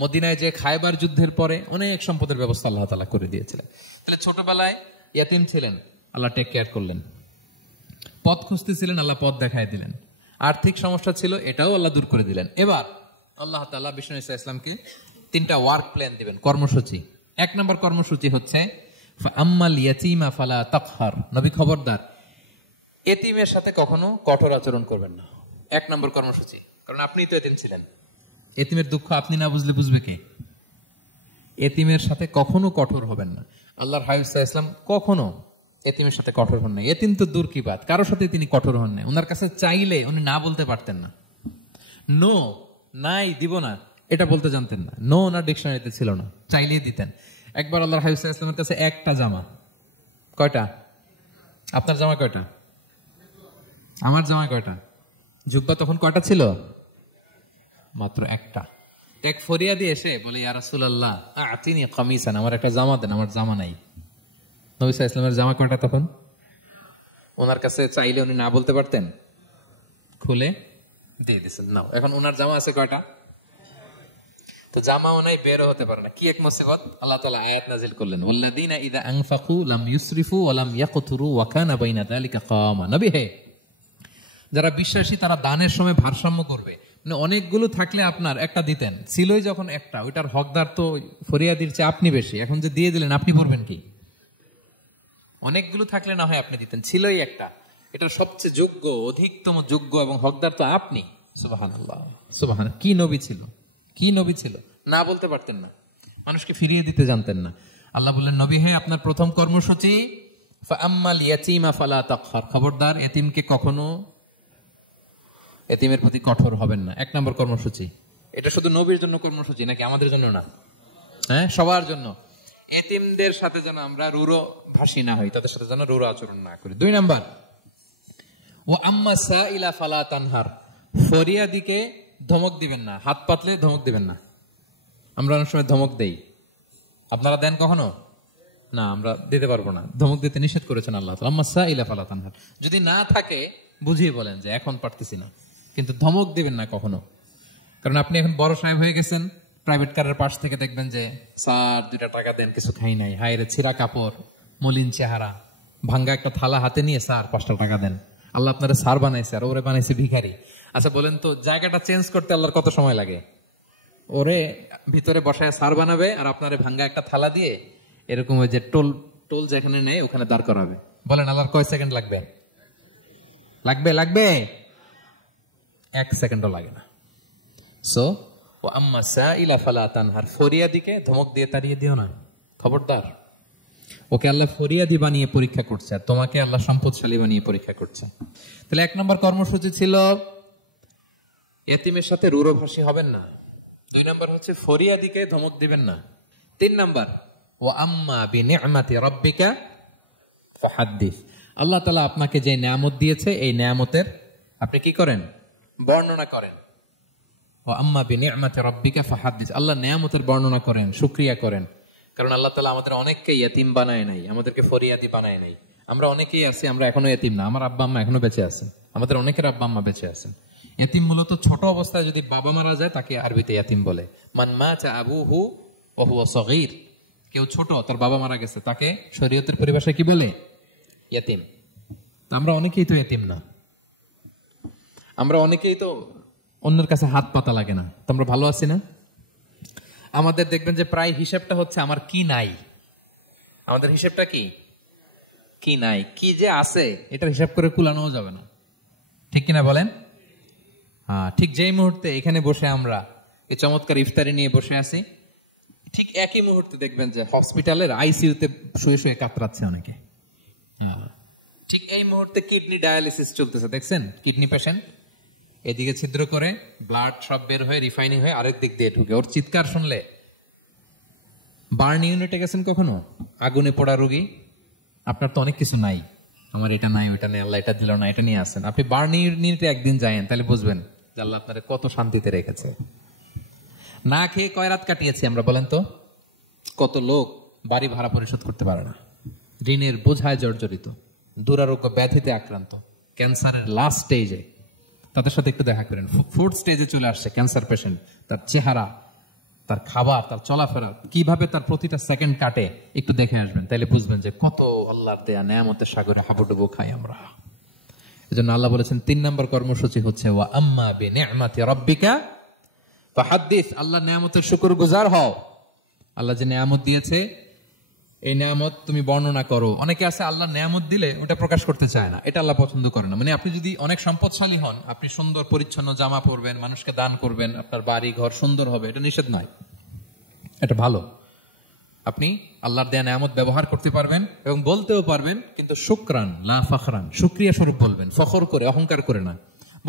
মদিনায় যে খায়বার যুদ্ধের পরে অনেক সম্পদের ব্যবস্থা আল্লাহ তাআলা করে দিয়েছিলেন। তাহলে ছোটবেলায় ইয়াতীম ছিলেন, আল্লাহ টেক কেয়ার করলেন। পথ খুঁজতেছিলেন, আল্লাহ পথ দেখায় দিলেন। আর্থিক সমস্যা ছিল, এটাও আল্লাহ দূর করে দিলেন। এবার আল্লাহ তাআলা বিষ্ণু ঈসা ইসলামকে 3টা ওয়ার্ক প্ল্যান দিবেন, কর্মসূচি। 1 নম্বর কর্মসূচি হচ্ছে ফাআম্মাল ইয়াতীমা ফালা তাকহার, নবী খবরদার এতিমের সাথে কখনো কঠোর আচরণ করবেন না। 1 নম্বর কর্মসূচি, কারণ আপনি তো এতিম ছিলেন, এতিমের দুঃখ আপনি না বুঝলে বুঝবে কে? এতিমের সাথে কখনো কঠোর হবেন না। আল্লাহর হাবিব সাল্লাল্লাহু আলাইহি ওয়াসাল্লাম কখনো এতিমের সাথে কঠোর হন না। এতিম তো দূর কি বাত, কারোর সাথে তিনি কঠোর হন না। ওনার কাছে চাইলে উনি না বলতে পারতেন না, নো নাই দিব না এটা বলতে জানতেন না। নো ওনার ডিকশনারিতে ছিল না, চাইলেই দিতেন। একবার আল্লাহর হাবিব সাল্লাল্লাহু আলাইহি ওয়াসাল্লামের কাছে একটা জামা, কয়টা? আপনার জামা কয়টা? আমার জামা কয়টা? জুব্বা তখন কয়টা ছিল? মাত্র একটা। এক ফরিয়াদি এসে বলে ইয়া রাসূলুল্লাহ আতিনি কামিসান, আমার একটা জামা দেন, আমার জামা নাই। নবী সাল্লাল্লাহু আলাইহি ওয়াসাল্লামের জামা কয়টা তখন? ওনার কাছে চাইলে উনি না বলতে পারতেন, খুলে দিয়ে দিয়েছেন। নাও, এখন ওনার জামা আছে কয়টা? তো জামাও নাই, বেরও হতে পারে না। কি এক মুসিবত! আল্লাহ তাআলা আয়াত নাযিল করলেন ওয়াল্লাযীনা ইযা আনফাকু লাম ইউসরিফু ওয়া লাম ইয়াকতুরু ওয়া কানা বাইনা যালিকা কাওয়ামা। নবী হে, যারা বিশ্বাসী তারা দানের সময় ভারসাম্য করবে। মানে অনেকগুলো থাকলে আপনার একটা দিতেন, ছিলই যখন একটা, ওইটার হকদার তো ফরিয়াদির চেয়ে আপনি বেশি। এখন যে দিয়ে দিলেন আপনি পড়বেন কি? অনেকগুলো থাকলে না হয় আপনি দিতেন, ছিলই একটা, এটা সবচেয়ে যোগ্য, অধিকতম যোগ্য এবং হকদার তো আপনি। সুবহানাল্লাহ, সুবহানাল্লাহ। কি নবী ছিল, কি নবী ছিল! না বলতে পারতেন না, মানুষকে ফিরিয়ে দিতে জানতেন না। আল্লাহ বললেন নবী হে, আপনার প্রথম কর্মসূচি ফাআম্মাল ইয়াতীমা ফালা তাকহার, খবরদার এতিমকে কখনো, এতিমের প্রতি কঠোর হবেন না। 1 নম্বর কর্মসূচি। এটা শুধু নবীর জন্য কর্মসূচি নাকি আমাদের জন্য না? হ্যাঁ, সবার জন্য। এতিমদের সাথে যেন আমরা রূঢ় ভাষী না হই, তাদের সাথে যেন রূঢ় আচরণ না করি। 2 নম্বর ওয়া আম্মা সাইলা ফালা তানহার, ফরিয়াদিকে ধমক দিবেন না, হাত পাতলে ধমক দিবেন না। আমরা অনেক সময় ধমক দেই, আপনারা দেন কখনো? না, আমরা দিতে পারবো না, ধমক দিতে নিষেধ করেছেন আল্লাহ তাআলা। আম্মা সাইলা ফালা তানহার, যদি না থাকে বুঝিয়ে বলেন যে এখন পারতেছি না, কিন্তু ধমক দিবেন না কখনো। কারণ আপনি এখন বড় সাহেব হয়ে গেছেন, প্রাইভেট কারের পাশ থেকে দেখবেন যে স্যার 2টা টাকা দেন, কিছু খাই নাই, হায় রে ছিঁড়া কাপড়, মলিন চেহারা, ভাঙ্গা একটা থালা হাতে নিয়ে স্যার 5টা টাকা দেন। আল্লাহ আপনারা স্যার বানাইছে আর ওরে বানাইছে ভিখারি। আচ্ছা বলেন তো, জায়গাটা চেঞ্জ করতে আল্লাহর কত সময় লাগে? ওরে ভিতরে বসায় স্যার বানাবে আর আপনারে ভাঙ্গা একটা থালা দিয়ে এরকম ওই যে টোল যেখানে নেয় ওখানে দাঁড় করাবে। বলেন আল্লাহর কয় সেকেন্ড লাগবে? লাগবে 1 সেকেন্ডও লাগে না। সো ওয়া আম্মা সাইলা ফালা তানহার, ফরিয়াদিকে ধমক দিয়ে তাড়িয়ে দিও না, খবরদার। ওকে আল্লাহ ফরিয়াদি বানিয়ে পরীক্ষা করছে, আর তোমাকে আল্লাহ সম্পদশালী বানিয়ে পরীক্ষা করছে। তাহলে 1 নম্বর কর্মসূচি ছিল এতিমের সাথে রূঢ়ভাষী হবেন না। 2 নম্বর হচ্ছে ফরিয়াদিকে ধমক দিবেন না। 3 নম্বর ওয়া আম্মা বিনি'মাতি রাব্বিকা ফাহাদ্দিস, আল্লাহ তাআলা আপনাকে যে নিয়ামত দিয়েছে এই নিয়ামতের আপনি কি করেন? বর্ণনা করেন। ওয়া আম্মা বিনি'মাতি রাব্বিকা ফাহাদ্দিস, আল্লাহ নেয়ামতের বর্ণনা করেন, শুকরিয়া করেন। কারণ আল্লাহ তাআলা আমাদের অনেককে ইয়েতিম বানায় নাই, আমাদেরকে ফরিয়াদি বানায় নাই। আমরা অনেকেই আছি, আমরা এখনো ইয়েতিম না। আমার আব্বা আম্মা এখনো বেঁচে আছেন, আমাদের অনেকের আব্বা আম্মা বেঁচে আছেন। ইয়েতিম মূলত ছোট অবস্থায় যদি বাবা মারা যায় তাকে আরবিতে ইয়েতিম বলে। মান মাতা আবুহু ওয়া হুয়া সগীর, কেউ ছোট, তার বাবা মারা গেছে, তাকে শরীয়তের পরিভাষায় কি বলে? ইয়েতিম। আমরা অনেকেই তো ইয়েতিম না, আমরা অনেকেই তো অন্যের কাছে হাত পাতা লাগে না। তো আমরা ভালো আছি না? আমাদের দেখবেন যে প্রায় হিসাবটা হচ্ছে আমার কি নাই। আমাদের হিসাবটা কি? কি নাই, কি যে আছে এটার হিসাব করে কুলানো যাবে না, ঠিক কিনা বলেন? হ্যাঁ, ঠিক যেই মুহূর্তে এখানে বসে আমরা এই চমৎকার ইফতারি নিয়ে বসে আছি, ঠিক একই মুহূর্তে দেখবেন যে হসপিটালের আইসিইউতে শুয়ে শুয়ে কাতরাচ্ছে অনেকে। ঠিক এই মুহূর্তে কিডনি ডায়ালিসিস চলতেছে, দেখছেন? কিডনি পেশেন্ট এদিকে ছিদ্র করে ব্লাড সব বের হয়ে রিফাইনিং হয়ে আরেক দিক দিয়ে ঢুকে। ওর চিৎকার শুনলে, বার্ন ইউনিটে গেছেন কখনো? আগুনে পোড়া রোগী, আপনার তো অনেক কিছু নাই, আমার এটা নাই, ওইটা নেই, আল্লাহ এটা দিল না, এটা নিয়ে আসেন। আপনি বার্ন ইউনিটে একদিন যায়েন, তাহলে বুঝবেন যে আল্লাহ আপনারা কত শান্তিতে রেখেছে। না খেয়ে কয় রাত কাটিয়েছি আমরা, বলেন তো? কত লোক বাড়ি ভাড়া পরিশোধ করতে পারে না, ঋণের বোঝায় জর্জরিত, দুরারোগ্য ব্যাধিতে আক্রান্ত, ক্যান্সারের লাস্ট স্টেজে। তাদের সাথে একটু দেখা করেন, ফোর্থ স্টেজে চলে আসছে ক্যান্সার পেশেন্ট। তার চেহারা, তার খাবার, তার চলাফেরা, কিভাবে তার প্রতিটা সেকেন্ড কাটে, একটু দেখে আসবেন, তাইলে বুঝবেন যে কত আল্লাহর দেয়া নেয়ামতের সাগরে হাবুডুবু খাই আমরা। এজন্য আল্লাহ বলেছেন 3 নম্বর কর্মসূচি হচ্ছে ওয়া আম্মা বিনি'মাতি রাব্বিকা ফাহাদ্দিস, আল্লাহর নেয়ামতের শুকরগুজার হও। আল্লাহ যে নেয়ামত দিয়েছে এই নেয়ামত তুমি বর্ণনা করো। অনেকে আছে আল্লাহর নেয়ামত দিলে ওটা প্রকাশ করতে চায় না, এটা আল্লাহ পছন্দ করে না। মানে আপনি যদি অনেক সম্পদশালী হন, আপনি সুন্দর পরিচ্ছন্ন জামা পরবেন, মানুষকে দান করবেন, আপনার বাড়ি ঘর সুন্দর হবে, এটা নিষেধ নয়, এটা ভালো। আপনি আল্লাহর দেয়া নেয়ামত ব্যবহার করতে পারবেন এবং বলতেও পারবেন, কিন্তু শুকরান লা ফখরান, শুকরিয়া স্বরূপ বলবেন, ফখর করে, অহংকার করে না।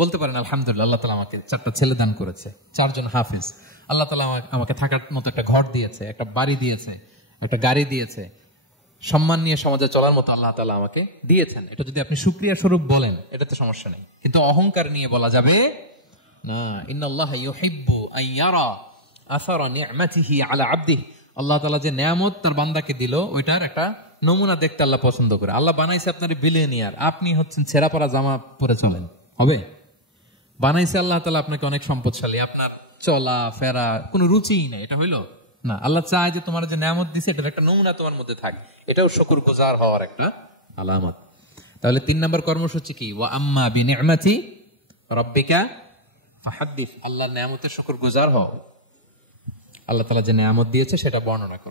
বলতে পারেন আলহামদুলিল্লাহ, আল্লাহ তাআলা আমাকে 4টা ছেলে দান করেছে, 4 জন হাফেজ, আল্লাহ তাআলা আমাকে থাকার মতো একটা ঘর দিয়েছে, একটা বাড়ি দিয়েছে, একটা গাড়ি দিয়েছে, সম্মান নিয়ে সমাজে চলার মতো আল্লাহ তাআলা আমাকে দিয়েছেন। এটা যদি আপনি শুকরিয়া স্বরূপ বলেন, এটাতে সমস্যা নেই। কিন্তু অহংকার নিয়ে বলা যাবে না। ইন্নাল্লাহা ইউহিব্বু আন ইয়ারা আসারা নি'মাতিহি আলা আবদিহি, আল্লাহ তাআলা যে নেয়ামত তার বান্দাকে দিল, ওইটার একটা নমুনা দেখতে আল্লাহ পছন্দ করে। আল্লাহ বানাইছে আপনার বিলিয়নিয়ার, আপনি হচ্ছেন ছেঁড়া পরা জামা পরে চলেন, হবে? বানাইছে আল্লাহ তাআলা আপনাকে অনেক সম্পদশালী, আপনার চলা ফেরা কোনো রুচিই নেই, এটা হইলো না। আল্লাহ চায় যে তোমার যে নেয়ামত দিছে এটার একটা নমুনা তোমার মধ্যে থাকে, এটাও শুকরগুজার হওয়ার একটা আলামত। তাহলে 3 নম্বর কর্মসূচি কি? ওয়া আম্মা বিনি'মাতি রাব্বিকা ফাহাদ্দিস, আল্লাহর নেয়ামতের শুকরগুজার হও, আল্লাহ তাআলা যে নেয়ামত দিয়েছে সেটা বর্ণনা করো।